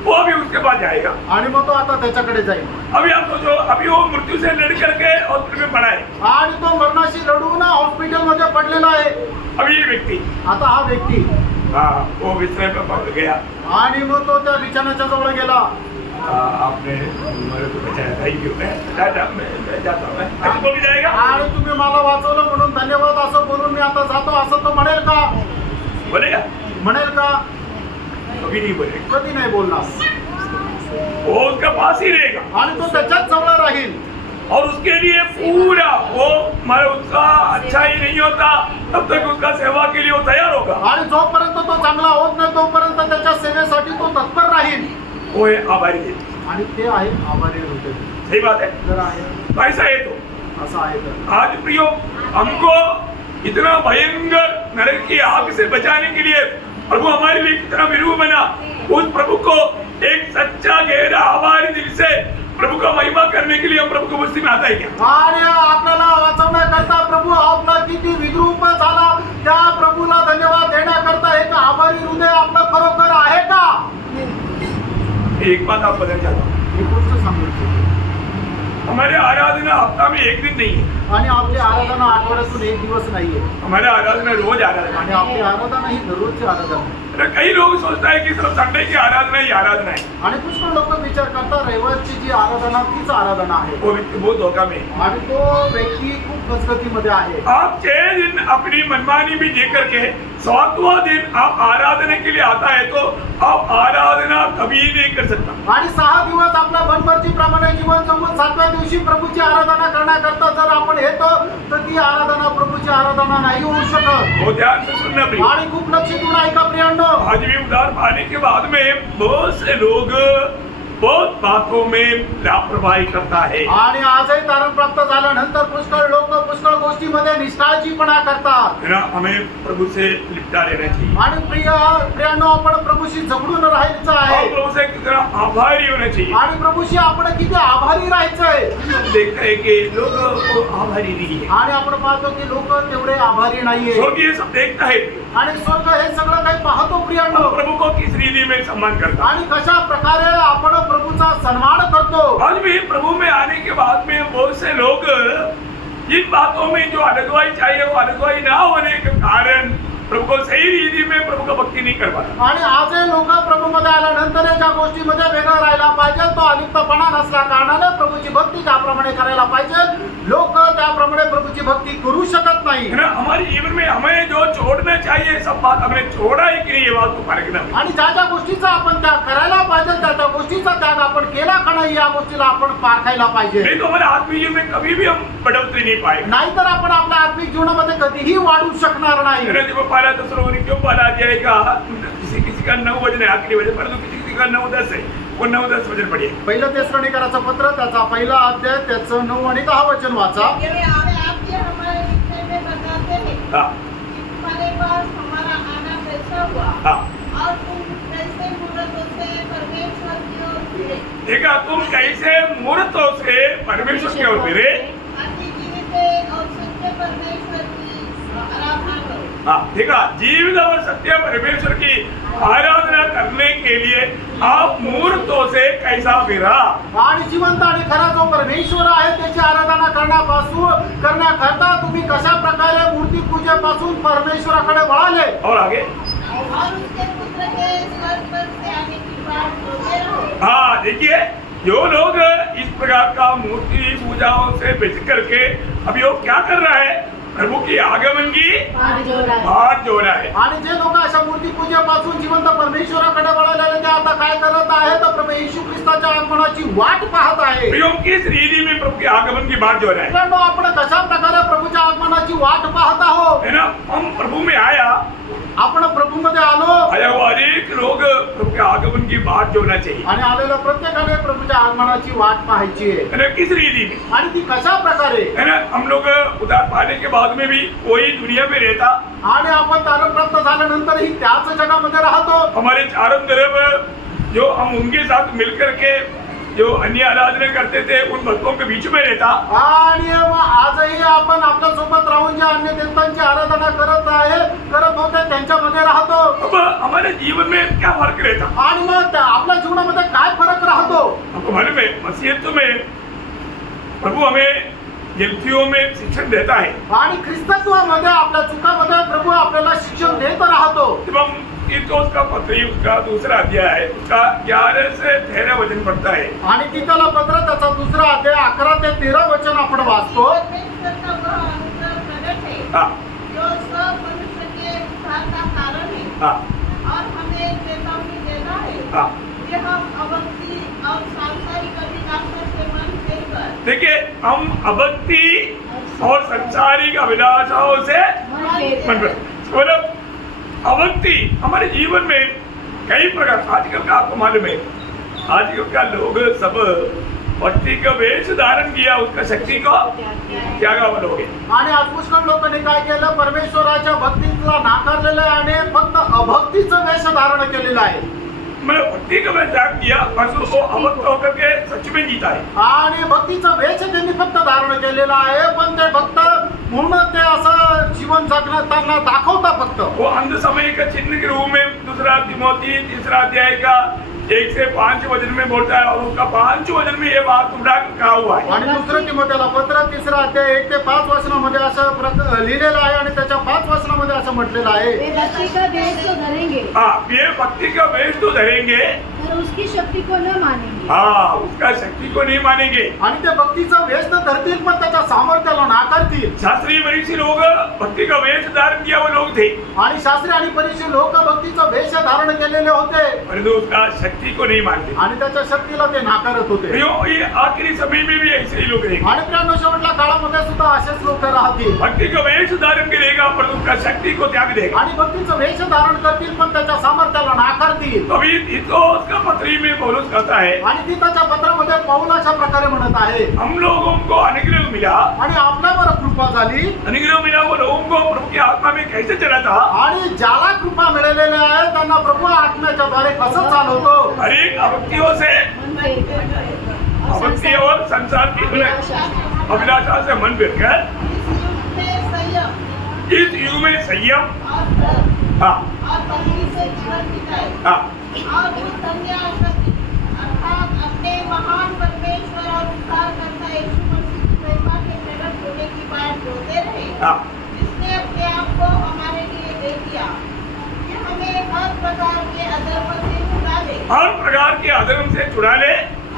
वो अभी उसके पास जाएगा. आणि मग तो आता त्याच्याकडे जाईल. अभी आप सोचो अभी वो मृत्यू से लड़ करके हॉस्पिटल में पड़ा है. आणि तो मरणाशी लढून हॉस्पिटल मध्ये पडलेला आहे. अभी ये व्यक्ति आता हा व्यक्ती वो बिस्तर पे पड़ गया. आणि मग तो त्या बिछाण्याच्या जवळ गेला. आपने मेरे को बचाया. Thank you. मैं जाता हूँ. ऐसे बोल के जाएगा. आणि तुम्ही मला वाचवलं म्हणून धन्यवाद असं बोलून मी आता जातो असं तो म्हणेल का. बोलेगा. म्हणेल का. कभी नहीं बोलेगा. कधी नाही बोलणार. वो उसका पास ही रहेगा. आणि तो त्याच्याच जवळ राहील. और उसके लिए पूरा वो हमारा उसका अच्छा ही नहीं होता तब तक उसका सेवा के लिए वो तैयार होगा. आणि जोपर्यंत तो चांगला होत नाही तोपर्यंत त्याच्या सेवेसाठी तो तत्पर राहील. वो है आभारी दिल. आणि ते आहे आभारी हृदय. सही बात है. जर आहे तो ऐसा है. तो असं आहे तर आज प्रियो हमको इतना भयंकर नरक की आग से बचाने के लिए प्रभु हमारे लिए कितना विरूप बना. उस प्रभु को एक सच्चा गहरा आभारी दिल से प्रभु का महिमा करने के लिए हम प्रभु को बस्ती में आता है क्या. आणि आपल्याला वाचवण्याकरता प्रभू आपला किती विद्रूप झाला. त्या प्रभूला धन्यवाद देण्याकरता एक आभारी हृदय आपलं खरोखर आहे का. एक बात आप बदल जाता हूँ, एक गोष्ट सांगू इच्छितो. हमारे आराधना हफ्ता में एक दिन नहीं है, आणि आपली आराधना आठवड्यातून एक दिवस नाहीये हमारे आराधना रोज आराधना आणि है. आपली आराधना ही दररोजची आराधना आहे. अरे कई लोग सोचता है कि सिर्फ संडे की आराधना ही आराधना है, आणि पुष्कळ लोक विचार करतात रविवारची जी आराधना तीच आराधना आहे. वो व्यक्ति बहुत धोखा में है. आणि तो व्यक्ती खूप गजगतीमध्ये आहे. आप 6 दिन अपनी मनमानी भी दे करके 7वां दिन आप आराधना के लिए आता है तो आप आराधना कभी नहीं कर सकता. आणि 6 दिवस आपल्या मनमर्जीप्रमाणे जीवन जगून 7व्या दिवशी प्रभूची आराधना करण्याकरता जर आपण येतो तर ती आराधना प्रभूची आराधना नाही होऊ शकत. वो ध्यान से सुनना प्रिय. आणि खूप लक्ष देऊन ऐका प्रियांनो. आज भी उद्धार पाने के बाद में बहुत से लोग बहुत बातों में लापरवाही करता है. आणि आजही तारण प्राप्त झाल्यानंतर पुष्कळ लोक पुष्कळ गोष्टीमध्ये निष्काळजीपणा करतात. है ना, हमें प्रभु से लिपटा लेना चाहिए आणि प्रियांनो आपण प्रभूशी झगडून राहायचं और आहे. प्रभु से कितना आभारी होना चाहिए. आणि प्रभूशी आपण किती आभारी राहायचंय. देखते हैं कि लोग वो आभारी नहीं है. आणि आपण पाहतो की लोक तेवढे आभारी नाहीये. स्वर्गीय सब देखता है, आणि स्वर्ग हे सगळं काही पाहतो प्रियांनो. हम प्रभु को किस रीति में सम्मान करता है. आणि कशा प्रकारे आपण प्रभूचा सन्मान करतो. आज भी प्रभु में आने के बाद में बहुत से लोग जिन बातों में जो अलगवाई चाहिए वो अलगवाई ना होने के कारण प्रभु को सही रीति में प्रभु का भक्ति नहीं कर पाता. आणि आजही लोक प्रभूमध्ये आल्यानंतर ज्या गोष्टीमध्ये वेगळं राहायला पाहिजे तो अलिप्तपणा नसल्या कारणाने प्रभूची भक्ती ज्याप्रमाणे करायला पाहिजे लोक त्याप्रमाणे प्रभूची भक्ती करू शकत नाही. है ना, हमारे जीवन में हमें जो छोड़ना चाहिए सब बात हमने छोड़ा है कि नहीं ये बात को परखना. आणि ज्या ज्या गोष्टीचा आपण त्याग करायला पाहिजे त्या त्या गोष्टीचा त्याग आपण केला का नाही या गोष्टीला आपण पारखायला पाहिजे. नहीं तो हमारे आत्मीय जीवन में कभी भी हम बढ़ोतरी नहीं पाए. नाहीतर आपण आपल्या आत्मिक जीवनामध्ये कधीही वाढू शकणार नाही. है ना, देखो पहला दशलोनी क्यों पहला अध्याय का किसी किसी का 9 वचन है आखिरी वचन, परंतु किसी किसी का 9-10 है, वो 9-10 वचन पढ़िए. पहिलं तेसलोनिकराचं पत्र त्याचा पहिला अध्याय त्याचं 9 आणि 10 वचन वाचा. ये आपके हमारे विषय में बताते हैं हाँ कि तुम्हारे पास हमारा आना कैसा हुआ हाँ, और तुम कैसे मूर्तों से परमेश्वर की ओर फिरे देखा तुम कैसे मूर्तों से परमेश्वर की ओर फिरे. ताकि जीवित और सच्चे परमेश्वर की आराधना करो. हाँ, देखा जीवित और सत्य परमेश्वर की आराधना करने के लिए आप मूर्तों से कैसा फिरा. आणि जिवंत आणि खरा जो परमेश्वर आहे त्याची आराधना करण्याकरता तुम्ही कशा प्रकारे मूर्ती पूजेपासून परमेश्वराकडे वळाले. और आगे और उसके पुत्र के स्वर्ग पर से आने की बात होते रहो. हाँ देखिए, जो लोग इस प्रकार का मूर्ति पूजाओं से बच करके अभी वो क्या कर रहा है, प्रभु की आगमन की बाट जो रहा है. बाट जो रहा है. आणि जे लोक अशा मूर्ती पूजेपासून जिवंत परमेश्वराकडे वळालेले ते आता काय करत आहे तर प्रभू येशू ख्रिस्ताच्या आगमनाची वाट पाहत आहे. भाई, हम किस रीति में प्रभु के आगमन की बाट जो रहा है. मित्रांनो, आपण कशा प्रकारे प्रभूच्या आगमनाची वाट पाहत आहोत. है ना, हम प्रभु में आया आपण प्रभूमध्ये आलो हुआ अनेक लोग प्रभु के आगमन की बाट जोड़ना चाहिए. आणि आलेल्या प्रत्येकाने प्रभूच्या आगमनाची वाट पाहायची आहे. है ना, किस रीति में. आणि ती कशा प्रकारे. है ना, हम लोग उधार पाने के बाद में भी कोई दुनिया में रहता, आणि आपण तारण प्राप्त झाल्यानंतरही त्याच जगामध्ये राहतो. हमारे चारों तरफ जो हम उनके साथ मिलकर के जो अन्य आराधना करते थे उन भक्तों के बीच में रहता. आणि आजही आपण आपल्या सोबत राहून ज्या अन्य देवतांची आराधना करत होते त्यांच्यामध्ये राहतो. अब हमारे जीवन में क्या फर्क रहता. आणि मग आपल्या जीवनामध्ये काय फरक राहतो. आपको मालूम है, मसीहत्व में प्रभु हमें गलतियों में शिक्षण देता है. आणि ख्रिस्तत्वामध्ये आपल्या चुकामध्ये प्रभु आपल्याला शिक्षण देत राहतो. जब हम तीतोस का पत्री उसका दूसरा अध्याय है, उसका 11 से 13 वचन पढ़ता है. आणि तिथला पत्र त्याचा दुसरा अध्याय 11 ते 13 वचन आपण वाचतो. परमेश्वर का वह अनुग्रह प्रकट है हाँ जो सब मनुष्य के उद्धार का कारण है हाँ और हमें चेतावनी देता है हाँ. कि हम अभक्ति और सांसारिक अभिलाषा से मन फेरकर देखिए, हम अभक्ति और संसारिक अभिलाषाओं से मन पर, मतलब अभक्ति हमारे जीवन में कई प्रकार. आजकल का आपको मालूम है, आजकल का लोग सब भक्ति का वेश धारण किया, उसका शक्ति को त्यागा बनोगे. आणि आज पुष्कळ लोकांनी काय केलं, परमेश्वराच्या भक्तीला नाकारलेलं आहे आणि फक्त अभक्तीचं वेश धारण केलेलं आहे. मतलब भक्ति का वेश त्याग किया, परंतु वो अभक्त होकर के सच में जीता है. आणि भक्तीचं वेश त्यांनी फक्त धारण केलेलं आहे पण ते भक्त म्हणून ते असं जीवन जगताना दाखवता फक्त. वो अंध समय का चिन्ह के रूप में दूसरा तिमोथी 3 अध्याय का 1 से 5 वचन में बोलता है और उसका 5 वचन में ये बात उठा कहा हुआ है। आणि दुसरं तिमोथेला पत्र 3 अध्याय 1 ते 5 वचनामध्ये असं लिहिलेलं आहे आणि त्याच्या 5 वचनामध्ये असं म्हटलेलं आहे वे भक्ति का वेश तो धरेंगे हाँ, ये भक्ति का वेश तो धरेंगे, पर उसकी शक्ति को न मानेंगे। हाँ, उसका शक्ति को नहीं मानेंगे। आणि ते भक्तीचा वेश तर धरतील पण त्याच्या सामर्थ्याला नाकारतील। शास्त्रीय फरीसी लोग भक्ति का वेश धारण किया वो लोग थे, आणि शास्त्री आणि परिचय लोक भक्तीचा वेश धारण केलेले होते परंतु उसका शक्ति को नहीं मानते। आणि त्याच्या शक्तीला ते नाकारत होते। यो, ये आखिरी समय में भी ऐसे ही लोग रहेंगे। आणि प्रियांनो, शेवटच्या काळामध्ये सुद्धा असेच लोक राहतील। भक्ति का वेश धारण करेगा परंतु उसका शक्ति को त्याग देगा। आणि भक्तीचं वेश धारण करतील पण त्याच्या सामर्थ्याला नाकारतील। अभी तीतुस का पत्री में पौलुस कहता है, आणि तीतच्या पत्रामध्ये पौल अशा प्रकारे म्हणत आहे, हम लोगों को अनुग्रह मिला, आणि आपल्यावर कृपा झाली अनुग्रह मिला वो लोगों को प्रभु की आत्मा में कैसे चलाता, आणि ज्याला कृपा मिळालेली आहे त्यांना प्रभु आत्म्याच्या द्वारे कसं चालवतो। हर एक अभक्तियों से, मन फेर कर अभक्ति और संसार की अभिलाषा से मन फिर कर इस युग में संयम इस युग में संयम, और धर्म हाँ और भक्ति से जीवन बिताए हाँ, और उस धन्य शक्ति अर्थात अपने महान परमेश्वर और उद्धारकर्ता यीशु मसीह की महिमा के प्रकट होने की बात जोते रहे, हाँ, जिसने अपने आप को हमारे लिए दे दिया कि हमें हर प्रकार के अधर्म से छुड़ा ले हर प्रकार के अधर्म से छुड़ा ले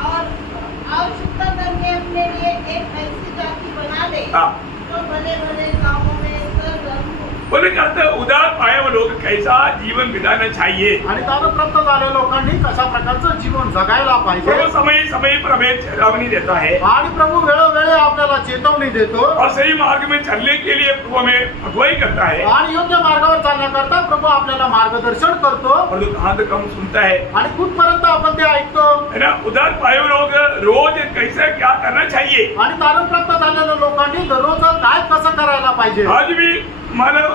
और शुद्ध करके अपने लिए एक ऐसी जाति बना ले हाँ। जो भले भले कामों में सरगर्म हो। बोले कहते उदार पाए वो लोग कैसा जीवन बिताना चाहिए, आणि दानप्राप्त झालेल्या लोकांनी कशा प्रकारचं जीवन जगायला पाहिजे। प्रभु समय समय पर हमें चेतावनी देता है आणि प्रभु वेळोवेळी आपल्याला चेतवणी देतो और सही मार्ग में चलने के लिए प्रभु हमें अगुवाई करता है, आणि योग्य मार्गावर चालण्याकरता प्रभु आपल्याला मार्गदर्शन करतो। और जो कहाँ तक हम सुनता है आणि कुठपर्यंत आपण ते ऐकतो। है ना। उदार पाए हुए लोग रोज कैसे क्या करना चाहिए, आणि दानप्राप्त झालेल्या लोकांनी दररोज काय कसं करायला पाहिजे। आज भी मानव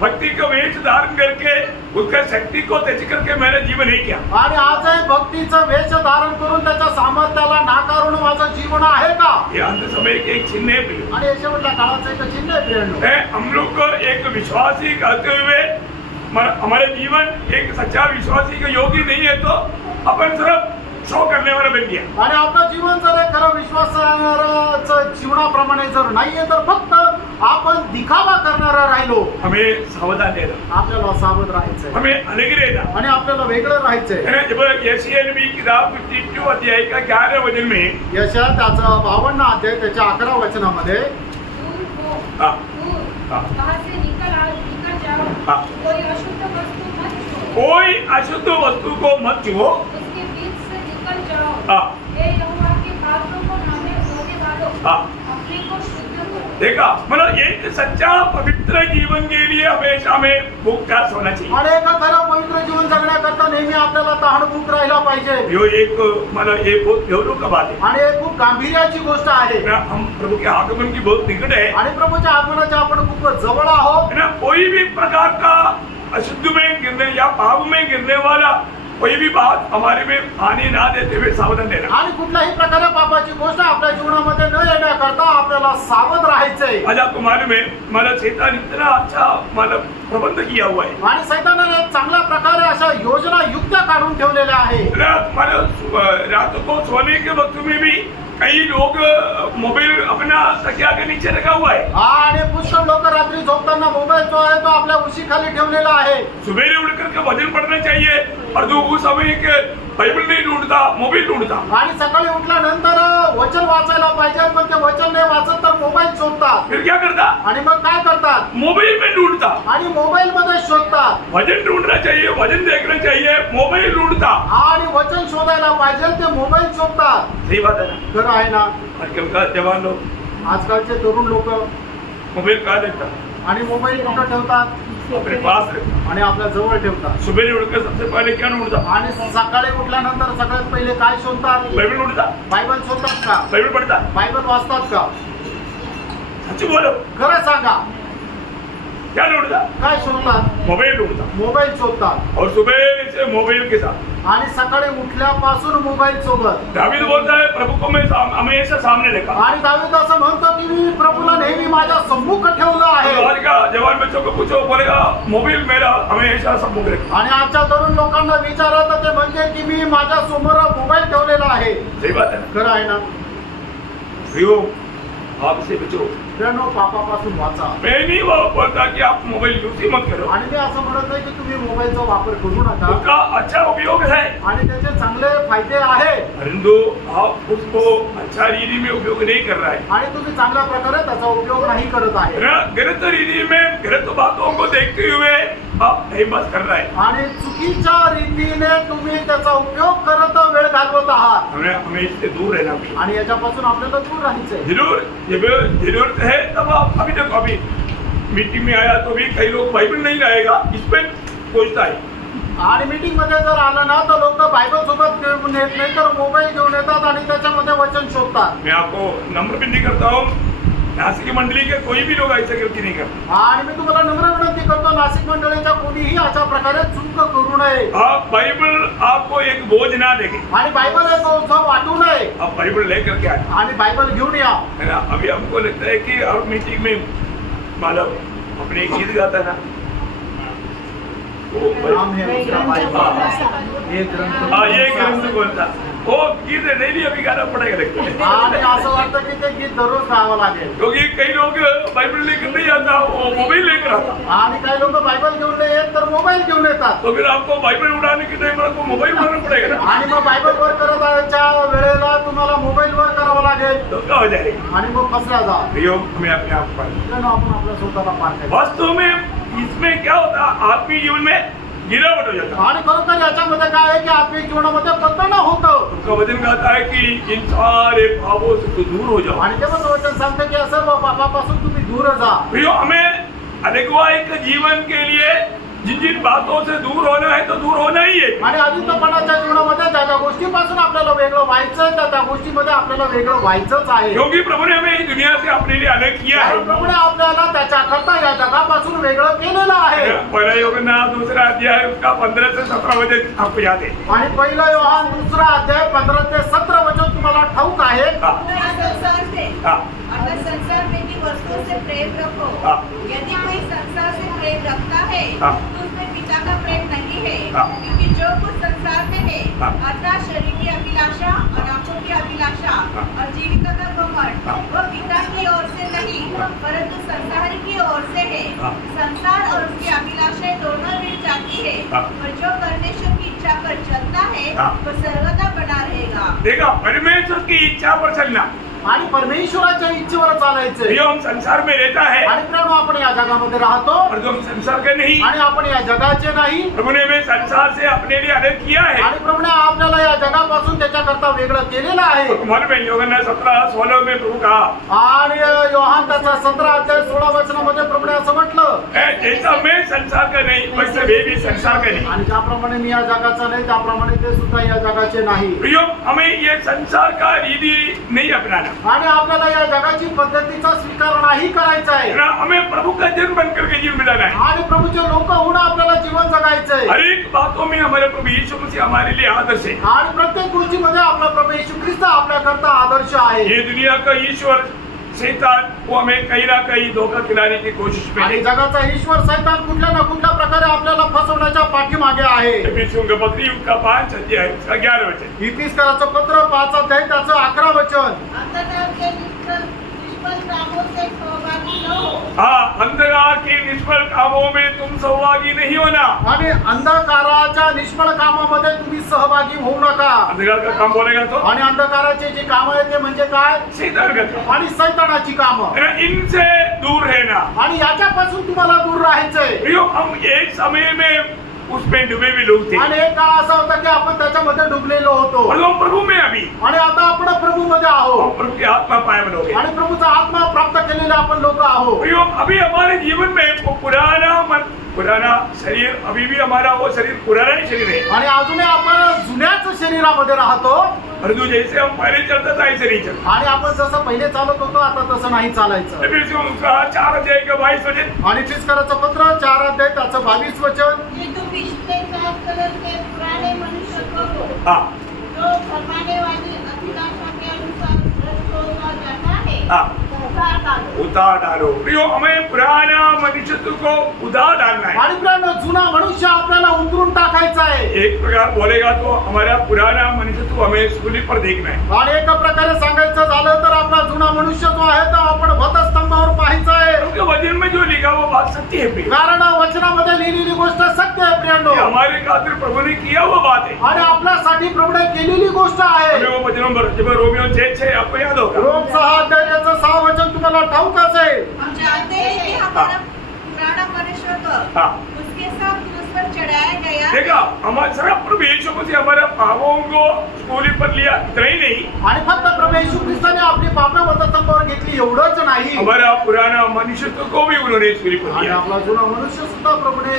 भक्ति का वेश धारण करके उसका शक्ति को त्याग करके मेरा जीवन है क्या, आणि आजही भक्तीचं वेश धारण करून त्याच्या सामर्थ्याला नाकारून माझं जीवन आहे का। ये अंत समय के एक चिन्ह है प्रिय। आणि शेवटच्या काळाचं एक चिन्ह आहे प्रियांनो। है, हम लोग को एक विश्वासी कहते हुए हमारे जीवन एक सच्चा विश्वासी के योग्य नहीं है तो अपन सिर्फ शो करने वाला बन गया। आणि आपलं जीवन जर खरं विश्वासाचं जीवनाप्रमाणे जर नाहीये तर फक्त आपण दिखावा करणारा राहिलो। हमें सावधान रहना, आपल्याला सावध राहायचंय हमें अलग रहना आणि आपल्याला वेगळं राहायचंय। है ना। जब यशायाह नबी किताब 52 अध्याय का 11 वचन में यशा त्याचा 52 अध्याय त्याच्या 11 वचनामध्ये दूर हो, हाँ, दूर, हाँ, वहाँ से निकल जाओ। हाँ। कोई अशुद्ध वस्तु मत छुओ, कोई अशुद्ध वस्तु को मत छुओ, उसके बीच से निकल जाओ। हाँ, हे यहोवा के पात्रों को नामे धोने वालों, हाँ। अपने को शुद्ध करो। देखा, मतलब एक सच्चा पवित्र जीवन के लिए हमेशा हमें भूख प्यास होना चाहिए। आणि एका खरं पवित्र जीवन जगण्याकरता नेहमी आपल्याला तहानभूक राहिला पाहिजे। यो एक मतलब ये बहुत गौरव का बात है। आणि हे खूप गांभीर्याची गोष्ट आहे। हम प्रभु के आगमन की बहुत निकट है आणि प्रभूच्या आगमनाच्या आपण खूप जवळ आहोत। है ना। कोई भी प्रकार का अशुद्ध में गिरने या पाप में गिरने वाला कोई भी बात हमारे में हानि ना देते हुए सावधान रहना। आणि कुठल्याही प्रकारे पापाची गोष्ट आपल्या जीवनामध्ये न येण्याकरता आपल्याला सावध राहायचंय। आज आपको मालूम है मतलब शैतान इतना अच्छा मतलब प्रबंध किया हुआ है। आणि सैतानाने एक चांगल्या प्रकारे अशा योजना युक्त्या काढून ठेवलेल्या आहे। रात को सोने के वक्त में भी कई लोग मोबाइल अपना तकिया के नीचे रखा हुआ है। आणि पुष्कळ लोक रात्री झोपताना मोबाईल जो आहे तो आपल्या उशीखाली ठेवलेला आहे। सवेरे उठ करके भजन पढ़ना चाहिए और जो उस समय के बाइबल नहीं ढूंढता मोबाइल ढूंढता। आणि सकाळी उठल्यानंतर वचन वाचायला पाहिजे पण ते वचन नाही वाचत तर मोबाईल शोधतात। फिर क्या करता, आणि मग काय करतात, मोबाइल में ढूंढता। आणि मोबाईल मध्ये शोधतात। भजन ढूंढना चाहिए, भजन देखना चाहिए, मोबाइल ढूंढता। आणि वचन शोधायला पाहिजे ते मोबाईल शोधतात। सही बात है ना। खरं आहे ना। आजकल का जवान लोग आजकालचे तरुण लोक मोबाइल कहाँ देखता, आणि मोबाईल कुठं ठेवतात, अपने पास रखता। आणि आपल्या जवळ ठेवतात। सुबह उठकर सबसे पहले क्या ढूंढता, आणि सकाळी उठल्यानंतर सगळ्यात पहिले काय शोधतात, बाइबल ढूंढता, बायबल शोधतात का, बाइबल पढ़ता। बायबल वाचतात का। सच बोलो, खरं सांगा क्या ढूंढता, काय शोधतात, मोबाइल ढूंढता। मोबाईल शोधतात। और सुबह से मोबाइल के साथ आणि सकाळी उठल्यापासून मोबाईल सोबत। दावीद बोलता है प्रभु को मैं हमेशा सामने रखा। आणि दावीद असं म्हणतो की मी प्रभूला नेहमी माझ्या सम्मुख ठेवलं आहे। आज का जवान बच्चों को पूछो बोलेगा मोबाइल मेरा हमेशा सम्मुख रखा। आणि आजच्या तरुण लोकांना विचारलं तर ते म्हणजे की मी माझ्या समोर मोबाईल ठेवलेला आहे. सही बात है ना? खरं आहे ना? प्रियो, आपसे बचो. मित्रांनो, पापापासून वाचा. मैं नहीं बोलता कि आप मोबाइल यूज ही मत करो. आणि मी असं म्हणत नाही की तुम्ही मोबाईलचा वापर करू नका. उसका अच्छा उपयोग है, आणि त्याचे चांगले फायदे आहेत. परंतु आप उसको अच्छा रीति में उपयोग नहीं कर रहा है. आणि तुम्ही चांगल्या प्रकारे त्याचा उपयोग नाही करत आहे. गलत रीति में गलत बातों को देखते हुए आप टाइम पास कर रहा है. आणि चुकीच्या रीतीने तुम्ही त्याचा उपयोग करत वेळ घालवत आहात. हमें इससे दूर रहना चाहिए. आणि याच्यापासून आपल्याला दूर राहायचंय. जरूर जब जरूरत है तब आप अभी देखो, अभी मीटिंग में आया तो भी कई लोग बाइबल नहीं लाएगा, इसमें सोचता है. आणि मीटिंग मध्ये जर आलं ना तर लोक बायबल सोबत घेऊन येत नाही तर मोबाईल घेऊन येतात आणि त्याच्यामध्ये वचन शोधतात. मैं आपको नम्र विनती करता हूँ, नासिक की मंडली के कोई भी लोग ऐसा गलती नहीं करते. आणि मी तुम्हाला नम्र विनंती करतो, नाशिक मंडळीच्या कोणीही अशा प्रकारे चूक करू नये. आप बाइबल आपको एक बोझ ना देंगे. आणि बायबल एक ओझं वाटू नये. आप बाइबल लेकर के आए, आणि बायबल घेऊन या. है ना? अभी हमको लगता है कि हर मीटिंग में मालव अपने एक गीत गाता है ना, वो नाम है उसका बायबल. ये ग्रंथ. हाँ, ये ग्रंथ बोलता वो गीत डेली अभी गाना पड़ेगा लगता है. आणि असं वाटतं की ते गीत दररोज गावं लागेल. क्योंकि कई लोग बाइबल लेकर नहीं आता, वो मोबाइल लेकर आता. आणि काही लोक बायबल घेऊन नाही येत तर मोबाईल घेऊन येतात. तो फिर आपको बाइबल उड़ाने के टाइम आपको मोबाइल उड़ाना पड़ेगा ना. आणि मग बायबल वर करण्याच्या वेळेला तुम्हाला मोबाईल वर करावं लागेल. तो क्या हो जाएगा? आणि मग फसला जा. प्रियो, हमें अपने आप पर मित्रांनो, आपण आपल्या स्वतःला पार करायचं. वास्तव में इसमें क्या होता, आत्मीय जीवन में गिरावट हो जाता. आणि खरोखर याच्यामध्ये काय आहे की आत्मिक जीवनामध्ये पतन होतं. उनका वचन कहता है कि इन सारे पापों से तो दूर हो जाओ. आणि तेव्हा वचन सांगतं की असं पापापासून तुम्ही दूर जा. प्रियो, हमें अनेकवाइक जीवन के लिए जिन जिन बातों से दूर होना है तो दूर होना ही है. आणि आदित्यपणाच्या जीवनामध्ये ज्या ज्या गोष्टीपासून आपल्याला वेगळं व्हायचं त्या त्या गोष्टीमध्ये आपल्याला वेगळं व्हायचंच आहे. क्योंकि प्रभु ने हमें इस दुनिया से अपने लिए अलग किया है. कारण प्रभूने आपल्याला त्याच्याकरता या जगापासून वेगळं केलेलं आहे. पहला यूहन्ना दूसरा अध्याय उसका 15 से 17 वचन आपको याद है. आणि पहिला योहान दुसरा अध्याय 15 ते 17 वचन तुम्हाला ठाऊक आहे. हाँ, संसार से हाँ, अगर संसार में की वस्तुओं से प्रेम रखो, हाँ। यदि कोई संसार से प्रेम रखता है हाँ। तो उसमें पिता का प्रेम नहीं है. हाँ। क्योंकि जो कुछ संसार में है, हाँ। अर्थात शरीर की अभिलाषा और आंखों की अभिलाषा हाँ। और जीविका का घमंड, हाँ। वह पिता की ओर से नहीं हाँ। परंतु संसार की ओर से है. हाँ। संसार और उसकी अभिलाषाएं दोनों मिल जाती है, हाँ। और जो परमेश्वर की इच्छा पर चलता है हाँ। वह सर्वदा बना रहेगा. देखा, परमेश्वर की इच्छा पर चलना. आणि परमेश्वराच्या इच्छेवर चालायचंय. जो हम संसार में रहता है आणि प्रेम आपण या जगामध्ये राहतो और जो हम संसार के नहीं, आणि आपण या जगाचे नाही. प्रभु ने हमें संसार से अपने लिए अलग किया है. आणि प्रभूने आपल्याला या जगापासून त्याच्याकरता वेगळं केलेलं आहे. हमारे में यूहन्ना 17-16 में प्रभु कहा, आणि योहान त्याचा 17 अध्याय 16 वचनामध्ये प्रभूने असं म्हटलं, जैसा मैं संसार का नहीं वैसे वे भी संसार का नहीं. आणि ज्याप्रमाणे मी या जगाचा नाही त्याप्रमाणे ते सुद्धा या जगाचे नाही. प्रियो, हमें ये संसार का रीति नहीं अपनाना. आणि आपल्याला या जगाची पद्धतीचा स्वीकार नाही करायचा आहे. हमें प्रभु का जन्म बन करके जीवन बिताना है. आणि प्रभूचे लोक होऊन आपल्याला जीवन जगायचंय. हर एक बातों में हमारे प्रभु यीशु मसीह हमारे लिए आदर्श है. आणि प्रत्येक गोष्टीमध्ये आपला प्रभू येशू ख्रिस्त आपल्याकरता आदर्श आहे. ये दुनिया का ईश्वर शैतान वो हमें कहीं ना कहीं धोखा खिलाने की कोशिश में आणि है. जगाचा ईश्वर सैतान कुठल्या ना कुठल्या प्रकारे आपल्याला फसवण्याच्या पाठीमागे आहे. एफिसियों के पत्री का 5 अध्याय उसका 11 वचन. इफिसकराचं पत्र 5 अध्याय त्याचं 11 वचन. अंधकार के निष्फल कामों से सहभागी न हो. हाँ, अंधकार के निष्फल कामों में तुम सहभागी नहीं होना. आणि अंधकाराच्या निष्फळ कामामध्ये तुम्ही सहभागी होऊ नका. अंधकार का काम बोलेगा तो आणि अंधकाराचे जे काम आहे ते म्हणजे काय? शैतान का काम. आणि सैतानाची कामं. है ना, इनसे दूर रहना. आणि याच्यापासून तुम्हाला दूर राहायचंय. प्रियो, हम एक समय में उसमें डूबे भी लोग थे आणि एक काळ असा होता की आपण त्याच्यामध्ये डुबलेलो होतो. और हम प्रभु में अभी आणि आता आपण प्रभूमध्ये आहोत. हम प्रभु की आत्मा पाए बनोगे. आणि प्रभूचा आत्मा प्राप्त केलेले आपण लोक आहोत. प्रियो, अभी हमारे जीवन में वो पुराना शरीर, अभी भी हमारा वो शरीर पुराना ही शरीर है. आणि अजूनही आपण जुन्याच शरीरामध्ये राहतो. परंतु जैसे हम पहले चलते थे ऐसे नहीं चलते. आणि आपण जसं पहिले चालत होतो आता तसं नाही चालायचं. एफिसियों का 4 अध्याय का 22 वचन. आणि फिसकराचं पत्र 4 अध्याय त्याचं 22 वचन. ये तो पिछले 7 कलर के पुराने मनुष्य को हो, हाँ, जो फरमाने वाली अभिलाषा के अनुसार भ्रष्ट होता जाता है, हाँ. उतार डालो। प्रियो, हमें पुराना मनुष्यत्व को उतार डालना है। आणि मित्रांनो, जुना मनुष्य आपल्याला उतरून टाकायचा आहे. एक प्रकार बोलेगा तो हमारा पुराना मनुष्यत्व हमें सूली पर देखना है। आणि एका प्रकारे सांगायचं झालं तर आपला जुना मनुष्य जो आहे तो आपण वधस्तंभावर पाहायचा आहे. क्योंकि वचन में जो लिखा वो बात सत्य है प्रिय। कारण वचनामध्ये लिहिलेली गोष्ट सत्य आहे प्रियांनो. ये हमारे खातिर प्रभु ने किया हुआ बात है। आणि आपल्यासाठी प्रभूने केलेली गोष्ट आहे. हमें वो वचनों पर जब रोमियो 6:6 आपको याद होगा। रोम 6 अध्यायाचं 6 वचन तुम्हाला ठाऊकच आहे. हम जानते हैं कि हमारा पुराना मनुष्य हाँ। उसके साथ क्रूस पर चढ़ाया गया। देखा, हमारे सभी प्रभु यीशु मसीह हमारे पापों को सूली पर लिया, इतना ही नहीं, आणि फक्त प्रभू येशू ख्रिस्ताने आपली पापे वधस्तंभावर घेतली एवढंच नाही. हमारा पुराना मनुष्यत्व को भी उन्होंने सूली पर आणि लिया। आपला जुना मनुष्य सुद्धा प्रभूने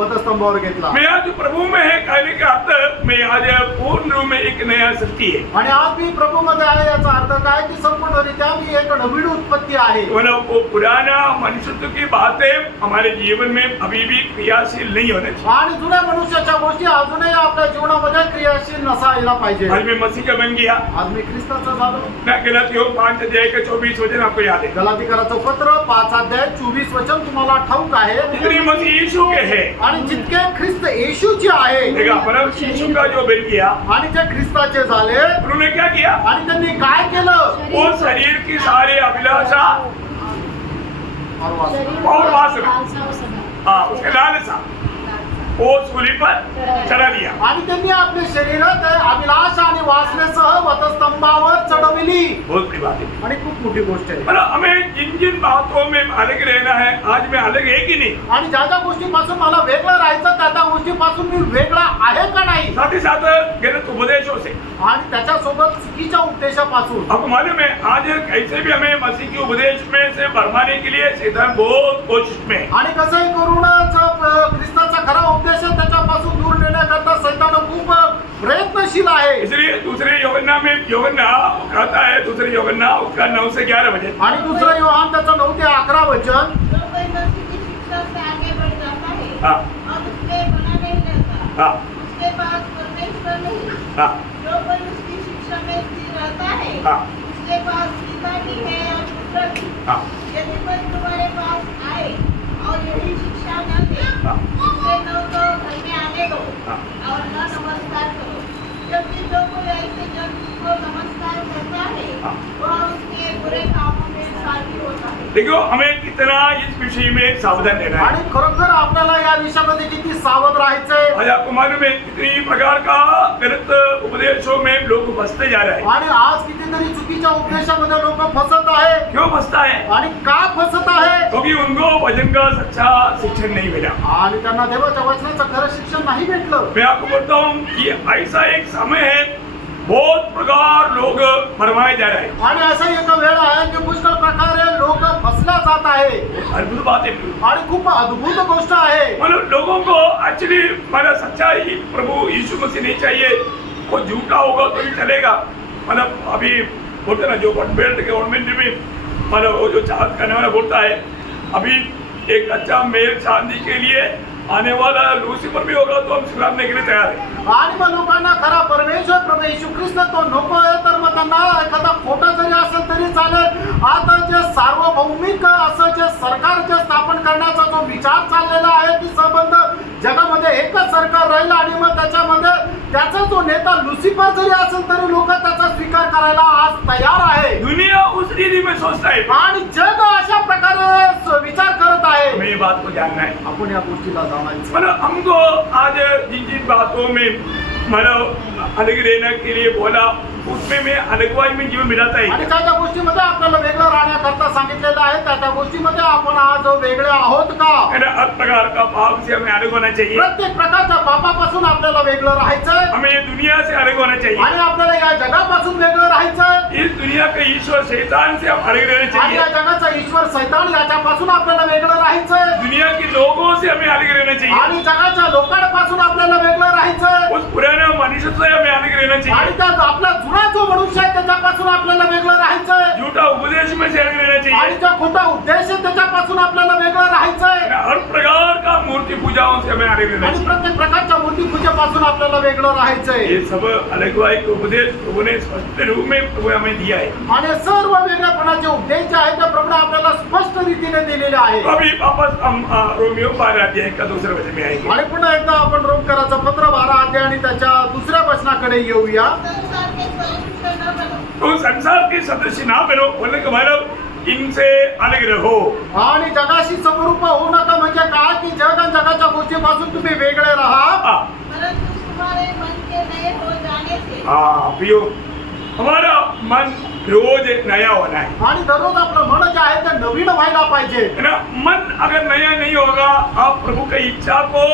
वधस्तंभावर घेतला. मैं आज प्रभु में है कहने का अर्थ मैं आज पूर्ण रूप में एक नया सृष्टि है। आणि आज मी प्रभू मध्ये आहे याचा अर्थ काय की संपूर्णरित्या मी एक नवीन उत्पत्ती आहे. मतलब वो पुराना मनुष्यत्व की बातें हमारे जीवन में अभी भी क्रियाशील नहीं होने चाहिए। आणि जुन्या मनुष्याच्या गोष्टी अजूनही आपल्या जीवनामध्ये क्रियाशील नसायला पाहिजे. आज मैं मसीह का बन गया। आज मी ख्रिस्ताचा झालो. मैं गलातियों 5 अध्याय का 24 वचन आपको याद है। गलातीकराचं पत्र 5 अध्याय 24 वचन तुम्हाला ठाऊक आहे. जितनी मसीह यीशु के है, आणि जितके ख्रिस्त येशूचे आहे देखा, मतलब यीशु का जो बन गया, आणि जे ख्रिस्ताचे झाले उन्होंने क्या किया? आणि त्यांनी काय केलं वो शरीर की सारी अभिलाषा और वासना, हाँ, उसके लालसा वो सूली पर चढ़ा दिया। आणि त्यांनी आपले शरीरात अभिलाष आणि वासनेसह वधस्तंभावर चढविली. बहुत बड़ी बात है। आणि खूप मोठी गोष्ट आहे. मतलब हमें जिन जिन बातों में अलग रहना है, आज मैं अलग है कि नहीं, आणि ज्या ज्या गोष्टीपासून मला वेगळं राहायचं त्या त्या गोष्टीपासून मी वेगळा आहे का नाही, साथ ही साथ गलत उपदेशों से। आणि त्याच्यासोबत चुकीच्या उपदेशापासून. आपको मालूम है आज कैसे भी हमें मसीह के उपदेश में से भरमाने के लिए शैतान बहुत कोशिश में है। आणि कसंही करून ख्रिस्ताचा खरा उपदेश आहे त्याच्यापासून दूर नेण्याकरता सैतान खूप प्रयत्नशील आहे. इसलिए दूसरे यूहन्ना में यूहन्ना कहता है, दूसरे यूहन्ना उसका 9 से 11 बजे, आणि दुसरं योहान त्याचं 9 ते 11 वचन. जो कोई मसीह की शिक्षा से आगे बढ़ जाता है हाँ। और उसके बना नहीं रहता, हाँ। उसके पास परमेश्वर नहीं। हाँ। जो कोई उसकी शिक्षा में स्थिर रहता है, हाँ। उसके पास पिता भी है और पुत्र भी। हाँ। यदि कोई तुम्हारे पास आए और यही शिक्षा न दे, हाँ। उससे न तो घर में आने दो हाँ। और न नमस्कार करो, क्योंकि जो कोई ऐसे जन को नमस्कार करता है हाँ। वह उसके बुरे कामों में साथी होता है। देखो हमें कितना इस विषय में सावधान रहना है। आणि खरोखर आपल्याला या विषयामध्ये किती सावध राहायचंय. आज आपको मालूम है कितनी प्रकार का गलत उपदेशों में लोग फंसते जा रहे हैं। आणि आज कितीतरी चुकीच्या उपदेशामध्ये लोक फसत आहे. क्यों फंसता है? आणि का फसत आहे? क्योंकि उनको वचन का सच्चा शिक्षण नहीं मिला। आणि त्यांना देवाच्या वचनाचं खरं शिक्षण नाही भेटलं. मैं आपको बोलता हूँ कि ऐसा एक समय है, बहुत प्रकार लोग भरमाए जा रहे हैं। आणि असा एक वेळ आहे की पुष्कळ प्रकारे लोक फसल्या जात आहे. अद्भुत बात है। आणि खूप अद्भुत गोष्ट आहे. मतलब लोगों को एक्चुअली हमारा सच्चाई प्रभु यीशु मसीह नहीं चाहिए, वो झूठा होगा तो भी चलेगा। मतलब अभी बोलते ना जो बेल्ट गवर्नमेंट में मतलब वो जो चाहत करने वाला बोलता है, अभी एक अच्छा मेल शादी के लिए आने वाला लूसीफर भी होगा तो हम स्वीकारने के लिए तैयार है। आणि मग लोकांना खरा परमेश्वर प्रभू येशू ख्रिस्त तो नको आहे तर मग त्यांना एखादा खोटा जरी असेल तरी चालेल. आता जे सार्वभौमिक असं जे सरकार जे स्थापन करण्याचा जो विचार चाललेला आहे की संबंध जगामध्ये एकच सरकार राहील आणि मग त्याच्यामध्ये त्याचा जो नेता लुसिफर जरी असेल तरी लोक त्याचा स्वीकार करायला आज तयार आहे. दुनिया उस रीति में सोचता है। आणि जग अशा प्रकारे विचार करत आहे. हमें ये बात को जानना है। आपण या गोष्टीला जाणायचं. मतलब हमको आज जिन जिन बातों में मतलब अलग रहने के लिए बोला उसमें मैं अलगवाई में जीवन मिलाता आणि है। त्या ज्या गोष्टीमध्ये आपल्याला वेगळं राहण्याकरता सांगितलेलं आहे त्या त्या गोष्टीमध्ये आपण आज वेगळे आहोत का? हर प्रकार का पाप से हमें अलग होना चाहिए। प्रत्येक प्रकारच्या पापापासून आपल्याला वेगळं राहायचंय. हमें ये दुनिया से अलग होना चाहिए। आणि आपल्याला या जगापासून वेगळं राहायचंय. इस दुनिया के ईश्वर शैतान से हम अलग रहना आणि चाहिए। या जगाचा ईश्वर सैतान याच्यापासून आपल्याला वेगळं राहायचंय. दुनिया के लोगों से हमें अलग रहना चाहिए। आणि जगाच्या लोकांपासून आपल्याला वेगळं राहायचंय. उस पुराने मनुष्य से हमें अलग रहना आणि चाहिए। त्या आपला जुना जो मनुष्य आहे त्याच्यापासून आपल्याला वेगळं राहायचंय. झूठा उपदेश में से अलग रहना आणि चाहिए। जो खोटा उद्देश आहे त्याच्यापासून आपल्याला वेगळं राहायचंय. हर प्रकार का मूर्ति पूजाओं से हमें अलग रहना आणि चाहिए। प्रत्येक प्रकारच्या मूर्ती पूजेपासून आपल्याला वेगळं राहायचंय. ये सब अलग एक उपदेश प्रभु ने स्पष्ट रूप में प्रभु हमें दिया है. आणि सर्व वेगळेपणाचे उपदेश जे आहेत ते प्रभूने आपल्याला स्पष्ट रीतीने दिलेले आहे. तो अभी वापस हम रोमियो 12 अध्याय का दूसरे वचन में आएंगे. आणि पुन्हा एकदा आपण रोमकराचं पत्र 12 अध्याय आणि त्याच्या दुसऱ्या वचनाकडे येऊया. संसार के सदस्य तो संसार के सदस्य न बनो ना बनो बोलने का मतलब इनसे अलग रहो. आणि जगाशी समरूप होऊ नका म्हणजे काय की जग आणि जगाच्या गोष्टीपासून तुम्ही वेगळे राहा. हाँ परंतु तुम्हारे मन के नए हो जाने से हाँ प्रियो, हमारा मन रोज नया होना है. आणि दररोज आपलं मन जे आहे ते नवीन व्हायला पाहिजे. है ना. मन अगर नया नहीं होगा आप प्रभु की इच्छा को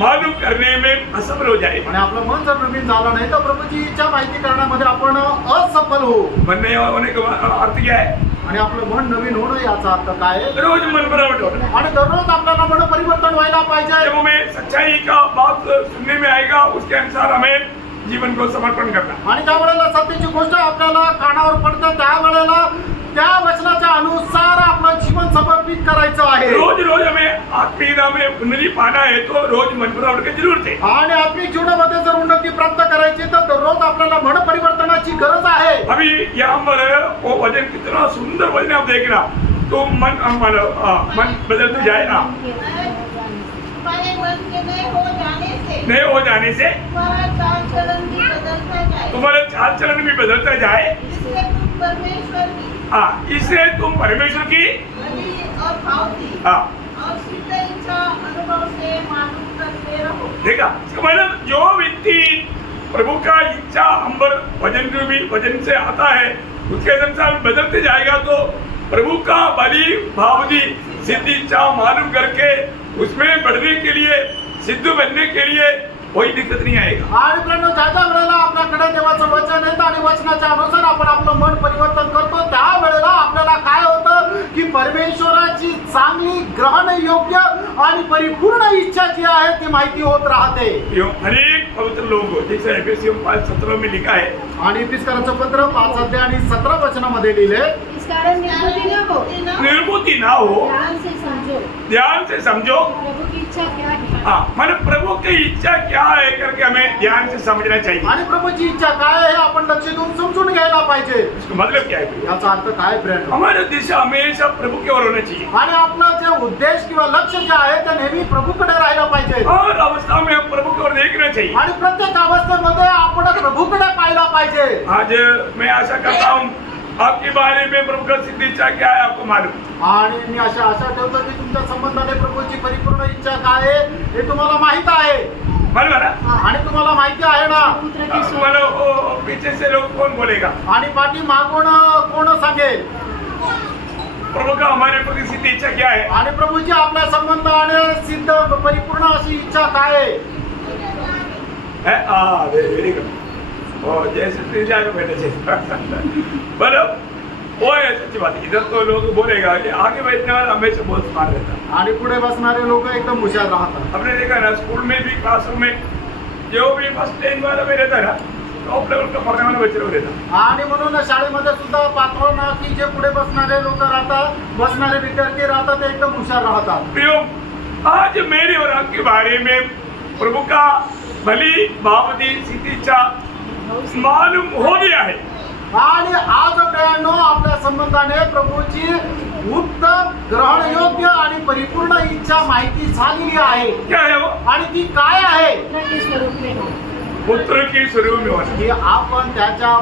मालूम करने में असफल हो जाए. आणि आपलं मन जर नवीन झालं नाही तर प्रभूची इच्छा माहिती करण्यामध्ये आपण असफल होऊ. मन नया होने का अर्थ क्या है? आणि आपलं मन नवीन होणं याचा अर्थ काय आहे? रोज मन बनावट होना. आणि दररोज आपल्याला मन परिवर्तन व्हायला पाहिजे. जब हमें सच्चाई का बात सुनने में आएगा उसके अनुसार हमें जीवन को समर्पण करना. आणि ज्या वेळेला सत्याची गोष्ट आपल्याला कानावर पडते त्या वेळेला त्या वचनाच्या अनुसार आपलं जीवन समर्पित करायचं आहे. रोज रोज हमें आत्मीयता में उन्नति पाना है तो रोज मन बनावट की जरूरत है. आणि आत्मिक जीवनामध्ये जर उन्नती प्राप्त करायची तर दररोज आपल्याला मन परिवर्तनाची गरज आहे. अभी यहाँ पर वो वचन कितना सुंदर वचन आप देखना तो मन मन बदलते जाए ना. तुम्हारे मन के नए हो जाने से नए हो जाने से तुम्हारा चाल चलन भी बदलता जाए. तुम्हारा चाल चलन भी बदलता जाए. इससे तुम परमेश्वर की हाँ इससे तुम परमेश्वर की भली और भावती हाँ और सिद्ध इच्छा अनुभव से मालूम करते रहो. देखा इसका मतलब जो व्यक्ति प्रभु का इच्छा अंबर वचन रूपी वचन से आता है उसके अनुसार बदलते जाएगा तो प्रभु का बली भावदी सिद्ध इच्छा मालूम करके उसमें बढ़ने के लिए सिद्ध बनने के लिए कोई दिक्कत नहीं आएगा. आणि मित्रांनो ज्या ज्या वेळेला आपल्याकडे देवाचं वचन येतं आणि वचनाच्या अनुसार आपण आपलं मन परिवर्तन करतो त्या वेळेला आपल्याला काय होतं की परमेश्वराची चांगली ग्रहण योग्य आणि परिपूर्ण इच्छा जी आहे ती माहिती होत राहते. अनेक पवित्र लोग जैसे एफएससी 5:17 में लिखा है. आणि एफिसकरांचं पत्र 5 अध्याय आणि 17 वचनामध्ये लिहिले. इस कारण निर्बुद्धि न हो, निर्बुद्धि ना हो, ध्यान से समझो ध्यान से समझो. प्रभु की इच्छा क्या है. हाँ मन प्रभु की इच्छा क्या है करके हमें ध्यान से समझना चाहिए. आणि प्रभूची इच्छा काय आहे हे आपण लक्ष देऊन समजून घ्यायला पाहिजे. इसका मतलब क्या है? याचा अर्थ काय फ्रेंड? हमारा दिशा हमेशा प्रभु की ओर होना चाहिए. आणि आपलं जे उद्देश किंवा लक्ष जे आहे ते नेहमी प्रभूकडे राहायला पाहिजे. हर अवस्था में हम प्रभु की ओर देखना चाहिए. आणि प्रत्येक अवस्थेमध्ये आपण प्रभूकडे पाहायला पाहिजे. आज मैं आशा करता हूँ आपके बारे में प्रभु का सिद्ध इच्छा क्या है आपको मालूम. आणि मी आशा ठेवतो की तुमच्या संबंधाने प्रभूची परिपूर्ण इच्छा काय आहे हे तुम्हाला माहित आहे. मालूम है ना. आणि तुम्हाला माहिती आहे ना. पुत्र के स्वर मतलब वो पीछे से लोग कौन बोलेगा? आणि पाठी मागून कोण सांगेल प्रभु का हमारे प्रति सिद्ध इच्छा क्या है? आणि प्रभूची आपल्या संबंधाने सिद्ध परिपूर्ण अशी इच्छा काय आहे. Very good. ओ जैसे त्रिजा को बैठे थे. मतलब वो है सच्ची बात. इधर तो लोग बोलेगा कि आगे बैठने वाला हमेशा बहुत स्मार्ट रहता है. आणि पुढे बसणारे लोक एकदम हुशार राहतात. हमने देखा ना स्कूल में भी क्लासरूम में जो भी फर्स्ट टाइम वाला में रहता है ना टॉप लेवल का पढ़ने वाला बच्चे लोग रहता. आणि म्हणून शाळेमध्ये सुद्धा पाहतो ना की जे पुढे बसणारे लोक राहतात बसणारे विद्यार्थी राहतात ते एकदम हुशार राहतात. प्रियो आज मेरे और आपके बारे में प्रभु का भली भावदी सिद्ध इच्छा मालूम हो गया है. आणि आज बयानो आपल्या संबंधाने प्रभूची उत्तम ग्रहण योग्य आणि परिपूर्ण इच्छा माहिती झालेली आहे. क्या है वो? आणि ती काय आहे पुत्र के स्वरूप में हो. पुत्र की स्वरूप में होना. की आपण त्याच्या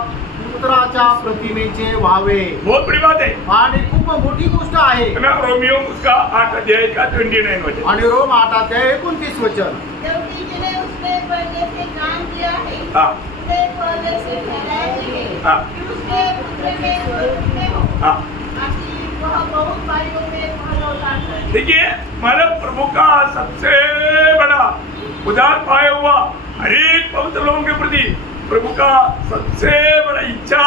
पुत्राच्या प्रतिमेचे व्हावे. बहुत बड़ी बात है. आणि खूप मोठी गोष्ट आहे. मैं रोमियो उसका 8 अध्याय का 29 वचन. आणि रोम 8 अध्याय 29 वचन. क्योंकि जिन्हें उसने पहले से जान लिया है हाँ उसे पहले से ठहराया है हाँ कि उसके पुत्र के स्वरूप में हो हाँ. ताकि वह बहुत भाइयों में भला करे. देखिए मानव प्रभु का सबसे बड़ा उदार पाया हुआ हर एक पवित्र लोगों के प्रति प्रभु का सबसे बड़ा इच्छा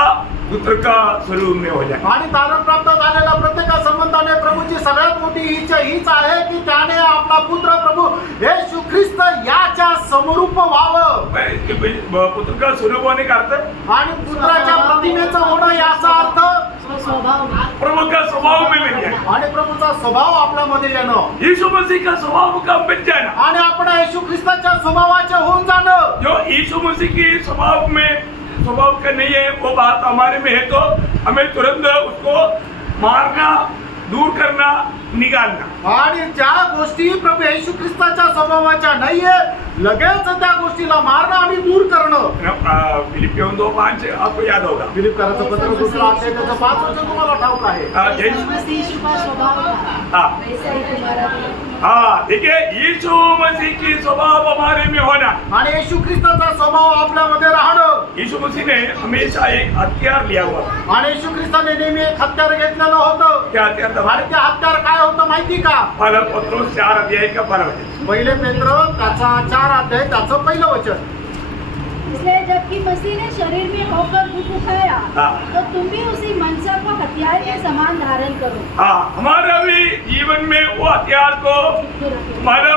पुत्र का स्वरूप में हो जाए। आणि तारण प्राप्त झालेल्या प्रत्येक संबंधाने प्रभूची सगळ्यात मोठी इच्छा हीच आहे की त्याने आपला पुत्र प्रभू येशू ख्रिस्त याच्या समरूप व्हावं. पुत्र का स्वरूप होने का अर्थ आणि पुत्राच्या प्रतिमेचं होणं याचा अर्थ स्वभाव प्रभु का स्वभाव में मिल जाए, आणि प्रभूचा स्वभाव आपल्यामध्ये येणं यीशु मसीह का स्वभाव का बन जाना। आणि आपण येशू ख्रिस्ताच्या स्वभावाचे होऊन जाणं. जो यीशु मसीह की स्वभाव का नहीं है वो बात हमारे में है तो हमें तुरंत उसको मारना, दूर करना, निकालना। आणि ज्या गोष्टी प्रभू येशू ख्रिस्ताच्या स्वभावाच्या नाहीये लगेच त्या गोष्टीला मारणं आणि दूर करणं. फिलिपियन 2:5 आपको याद होगा। फिलिप्पियराचं पत्र दुसरं अध्याय त्याचं 5 वचन तुम्हाला ठाऊक आहे. यीशु का स्वभाव था हाँ वैसा ही तुम्हारा भी. हाँ, देखिए यीशु मसीह की स्वभाव हमारे में होना। आणि येशू ख्रिस्ताचा स्वभाव आपल्यामध्ये राहणं. यीशु मसीह ने हमेशा एक हथियार लिया हुआ था। आणि येशू ख्रिस्ताने नेहमी एक हत्यार घेतलेलं होतं. क्या हथियार था? आणि ते हत्यार काय होतं माहिती का? पहला पत्रोस 4 अध्याय का 12 वचन। पहिले पेत्र त्याचा 4 अध्याय त्याचं पहिलं वचन. इसलिए जबकि मसीह ने शरीर में होकर दुख उठाया हाँ। तो तुम भी उसी मनसा को हथियार के समान धारण करो. हाँ, हमारा भी जीवन में वो हथियार को हमारा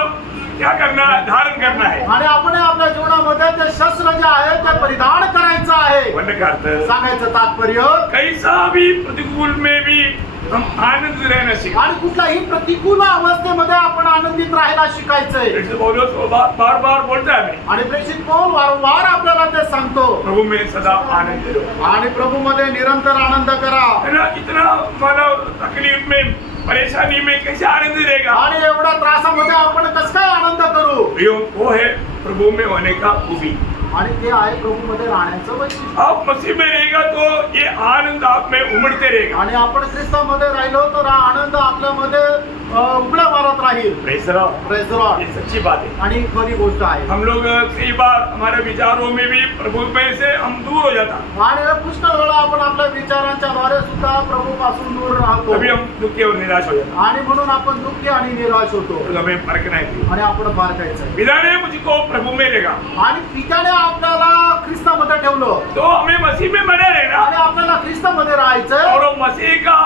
क्या करना है, धारण करना है। आणि आपण आपल्या जीवनामध्ये ते शस्त्र जे आहे ते परिधान करायचं आहे. वरना का अर्थ, सांगायचं तात्पर्य कैसा भी प्रतिकूल में भी हम आनंद रहना सीखें। आणि कुठल्याही प्रतिकूल अवस्थेमध्ये आपण आनंदित राहायला शिकायचंय. जैसे पौलुस बार बार बोलता है हमें, आणि प्रेषित पौल वारंवार आपल्याला ते सांगतो. प्रभु में सदा आनंद रहो। आणि प्रभू मध्ये निरंतर आनंद करा. है ना, इतना मानव तकलीफ में, परेशानी में कैसे आनंद रहेगा? आणि एवढ्या त्रासामध्ये आपण कसं काय आनंद करू? प्रियो, वो है प्रभु में होने का खूबी। आणि ते आहे प्रभू मध्ये राहण्याचं वैशिष्ट्य. आप मसीह में रहेगा तो ये आनंद आप में उमड़ते रहेगा। आणि आपण ख्रिस्तामध्ये राहिलो तर हा आनंद आपल्यामध्ये उघड्या मारत राहील. Praise the Lord. Praise the Lord. ये सच्ची बात है। आणि खरी गोष्ट आहे. हम लोग कई बार हमारे विचारों में भी प्रभु में से हम दूर हो जाता, आणि पुष्कळ वेळा आपण आपल्या विचारांच्या द्वारे सुद्धा प्रभू पासून दूर राहतो. तभी हम दुखी और निराश हो जाता। आणि म्हणून आपण दुःखी आणि निराश होतो. तो हमें फर्क नहीं। आणि आपण मार्गायचं. पिता ने मुझको प्रभु में रहेगा आणि पित्याने आपल्याला ख्रिस्तामध्ये ठेवलं तो हमें मसीह में बने रहना आणि आपल्याला ख्रिस्तामध्ये राहायचं और वो मसीह का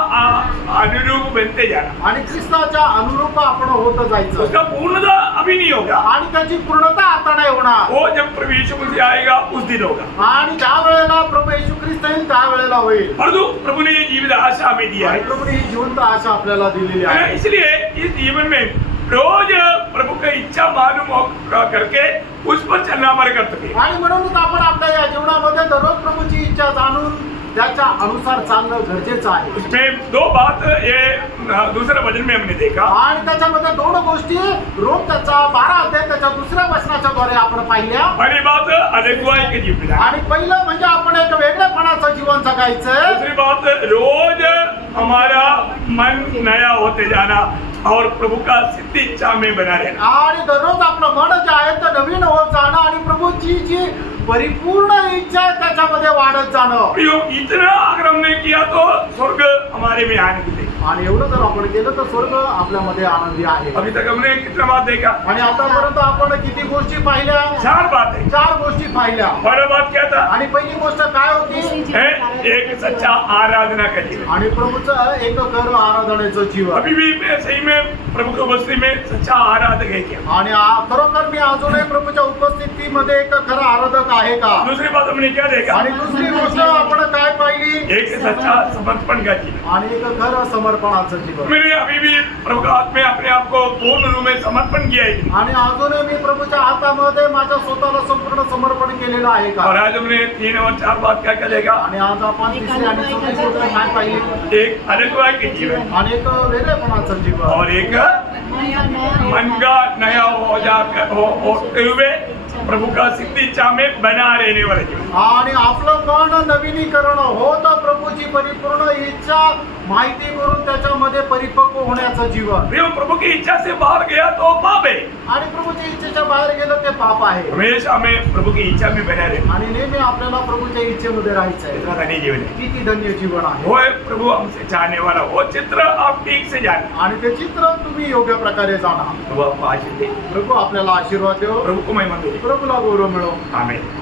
अनुरूप बनते जाना। आणि ख्रिस्ताच्या अनुरूप आपण होत जायचं. उसका पूर्णता अभी नहीं होगा, आणि त्याची पूर्णता आता नाही होणार. वो जब प्रभु यीशु मसीह आएगा उस दिन होगा। आणि ज्या वेळेला प्रभू येशू ख्रिस्त येईल त्या वेळेला होईल. परंतु प्रभु ने ये जीवित आशा हमें दिया आणि है। प्रभूने ही जिवंत आशा आपल्याला दिलेली आहे. इसलिए इस जीवन में रोज प्रभु का इच्छा मालूम करके उस पर चलना हमारे कर्तव्य है। आणि म्हणूनच आपण आपल्या या जीवनामध्ये दररोज प्रभूची इच्छा जाणून त्याच्या अनुसार चालणं गरजेचं आहे. उसमें 2 बात ये दूसरे वचन में हमने देखा। आणि त्याच्यामध्ये 2 गोष्टी रोज त्याचा 12 अध्याय त्याच्या दुसऱ्या वचनाच्या द्वारे आपण पाहिल्या. पहली बात अगुवाई के जीवन, आणि पहिलं म्हणजे आपण एक वेगळेपणाचं जीवन जगायचं. दूसरी बात रोज हमारा मन नया होते जाना और प्रभु का सिद्ध इच्छा में बना रहना। आणि दररोज आपलं मन जे आहे ते नवीन होत जाणं आणि प्रभूची जी परिपूर्ण इच्छा आहे त्याच्यामध्ये वाढत जाणं. इतना अगर हमने किया तो स्वर्ग हमारे में आनंद है। आणि एवढं जर आपण केलं तर स्वर्ग आपल्यामध्ये आनंदी आहे. अभी तक हमने कितना बात देखा? आणि आतापर्यंत आपण किती गोष्टी पाहिल्या? 4 बातें। 4 गोष्टी पाहिल्या. पहला बात क्या था? आणि पहिली गोष्ट काय होती? है एक सच्चा आराधना का जीवन। आणि प्रभूचं एक कर आराधनेचं जीवन. अभी भी मैं सही में प्रभु की उपस्थिति में सच्चा आराधक है क्या? आणि खरोखर मी अजूनही प्रभूच्या उपस्थितीमध्ये एक खरा आराधक आहे का? दूसरी बात हमने क्या देखा? आणि दुसरी गोष्ट आपण काय पाहिली? एक सच्चा समर्पण का जीवन। आणि एक खरं समर्पणाचं जीवन. मैंने अभी भी प्रभु के हाथ में अपने आप को पूर्ण रूप में समर्पण किया है। आणि अजूनही मी प्रभूच्या हातामध्ये माझ्या स्वतःला संपूर्ण समर्पण केलेलं आहे का? और आज हमने 3 और 4 बात क्या क्या देखा? आणि आज आपण तिसरी आणि चौथी गोष्ट काय पाहिली? एक अगुवाई के जीवन आणि एक वेगळेपणाचं जीवन. और एक मन का नया होते हुए प्रभु का सिद्ध इच्छा में बना रहने वाला जीवन। आणि आपलं मन नवीनीकरण होत प्रभूची परिपूर्ण इच्छा माहिती करून त्याच्यामध्ये परिपक्व होण्याचं जीवन. प्रभु की इच्छा से बाहर गया तो पाप है। आणि प्रभूच्या इच्छेच्या बाहेर गेलं ते पाप आहे. हमेशा हमें प्रभु की इच्छा में बना रहना। आणि नेहमी आपल्याला प्रभूच्या इच्छेमध्ये राहायचं आहे. इतना धन्य जीवन है। किती धन्य जीवन आहे. वो है प्रभु हमसे चाहने वाला। वो चित्र आप ठीक से जाने। आणि ते चित्र तुम्ही योग्य प्रकारे जाणा. प्रभु आपको आशीष दे। प्रभू आपल्याला आशीर्वाद देव. प्रभु को महिमा दे। प्रभूला गौरव मिळो. आमीन।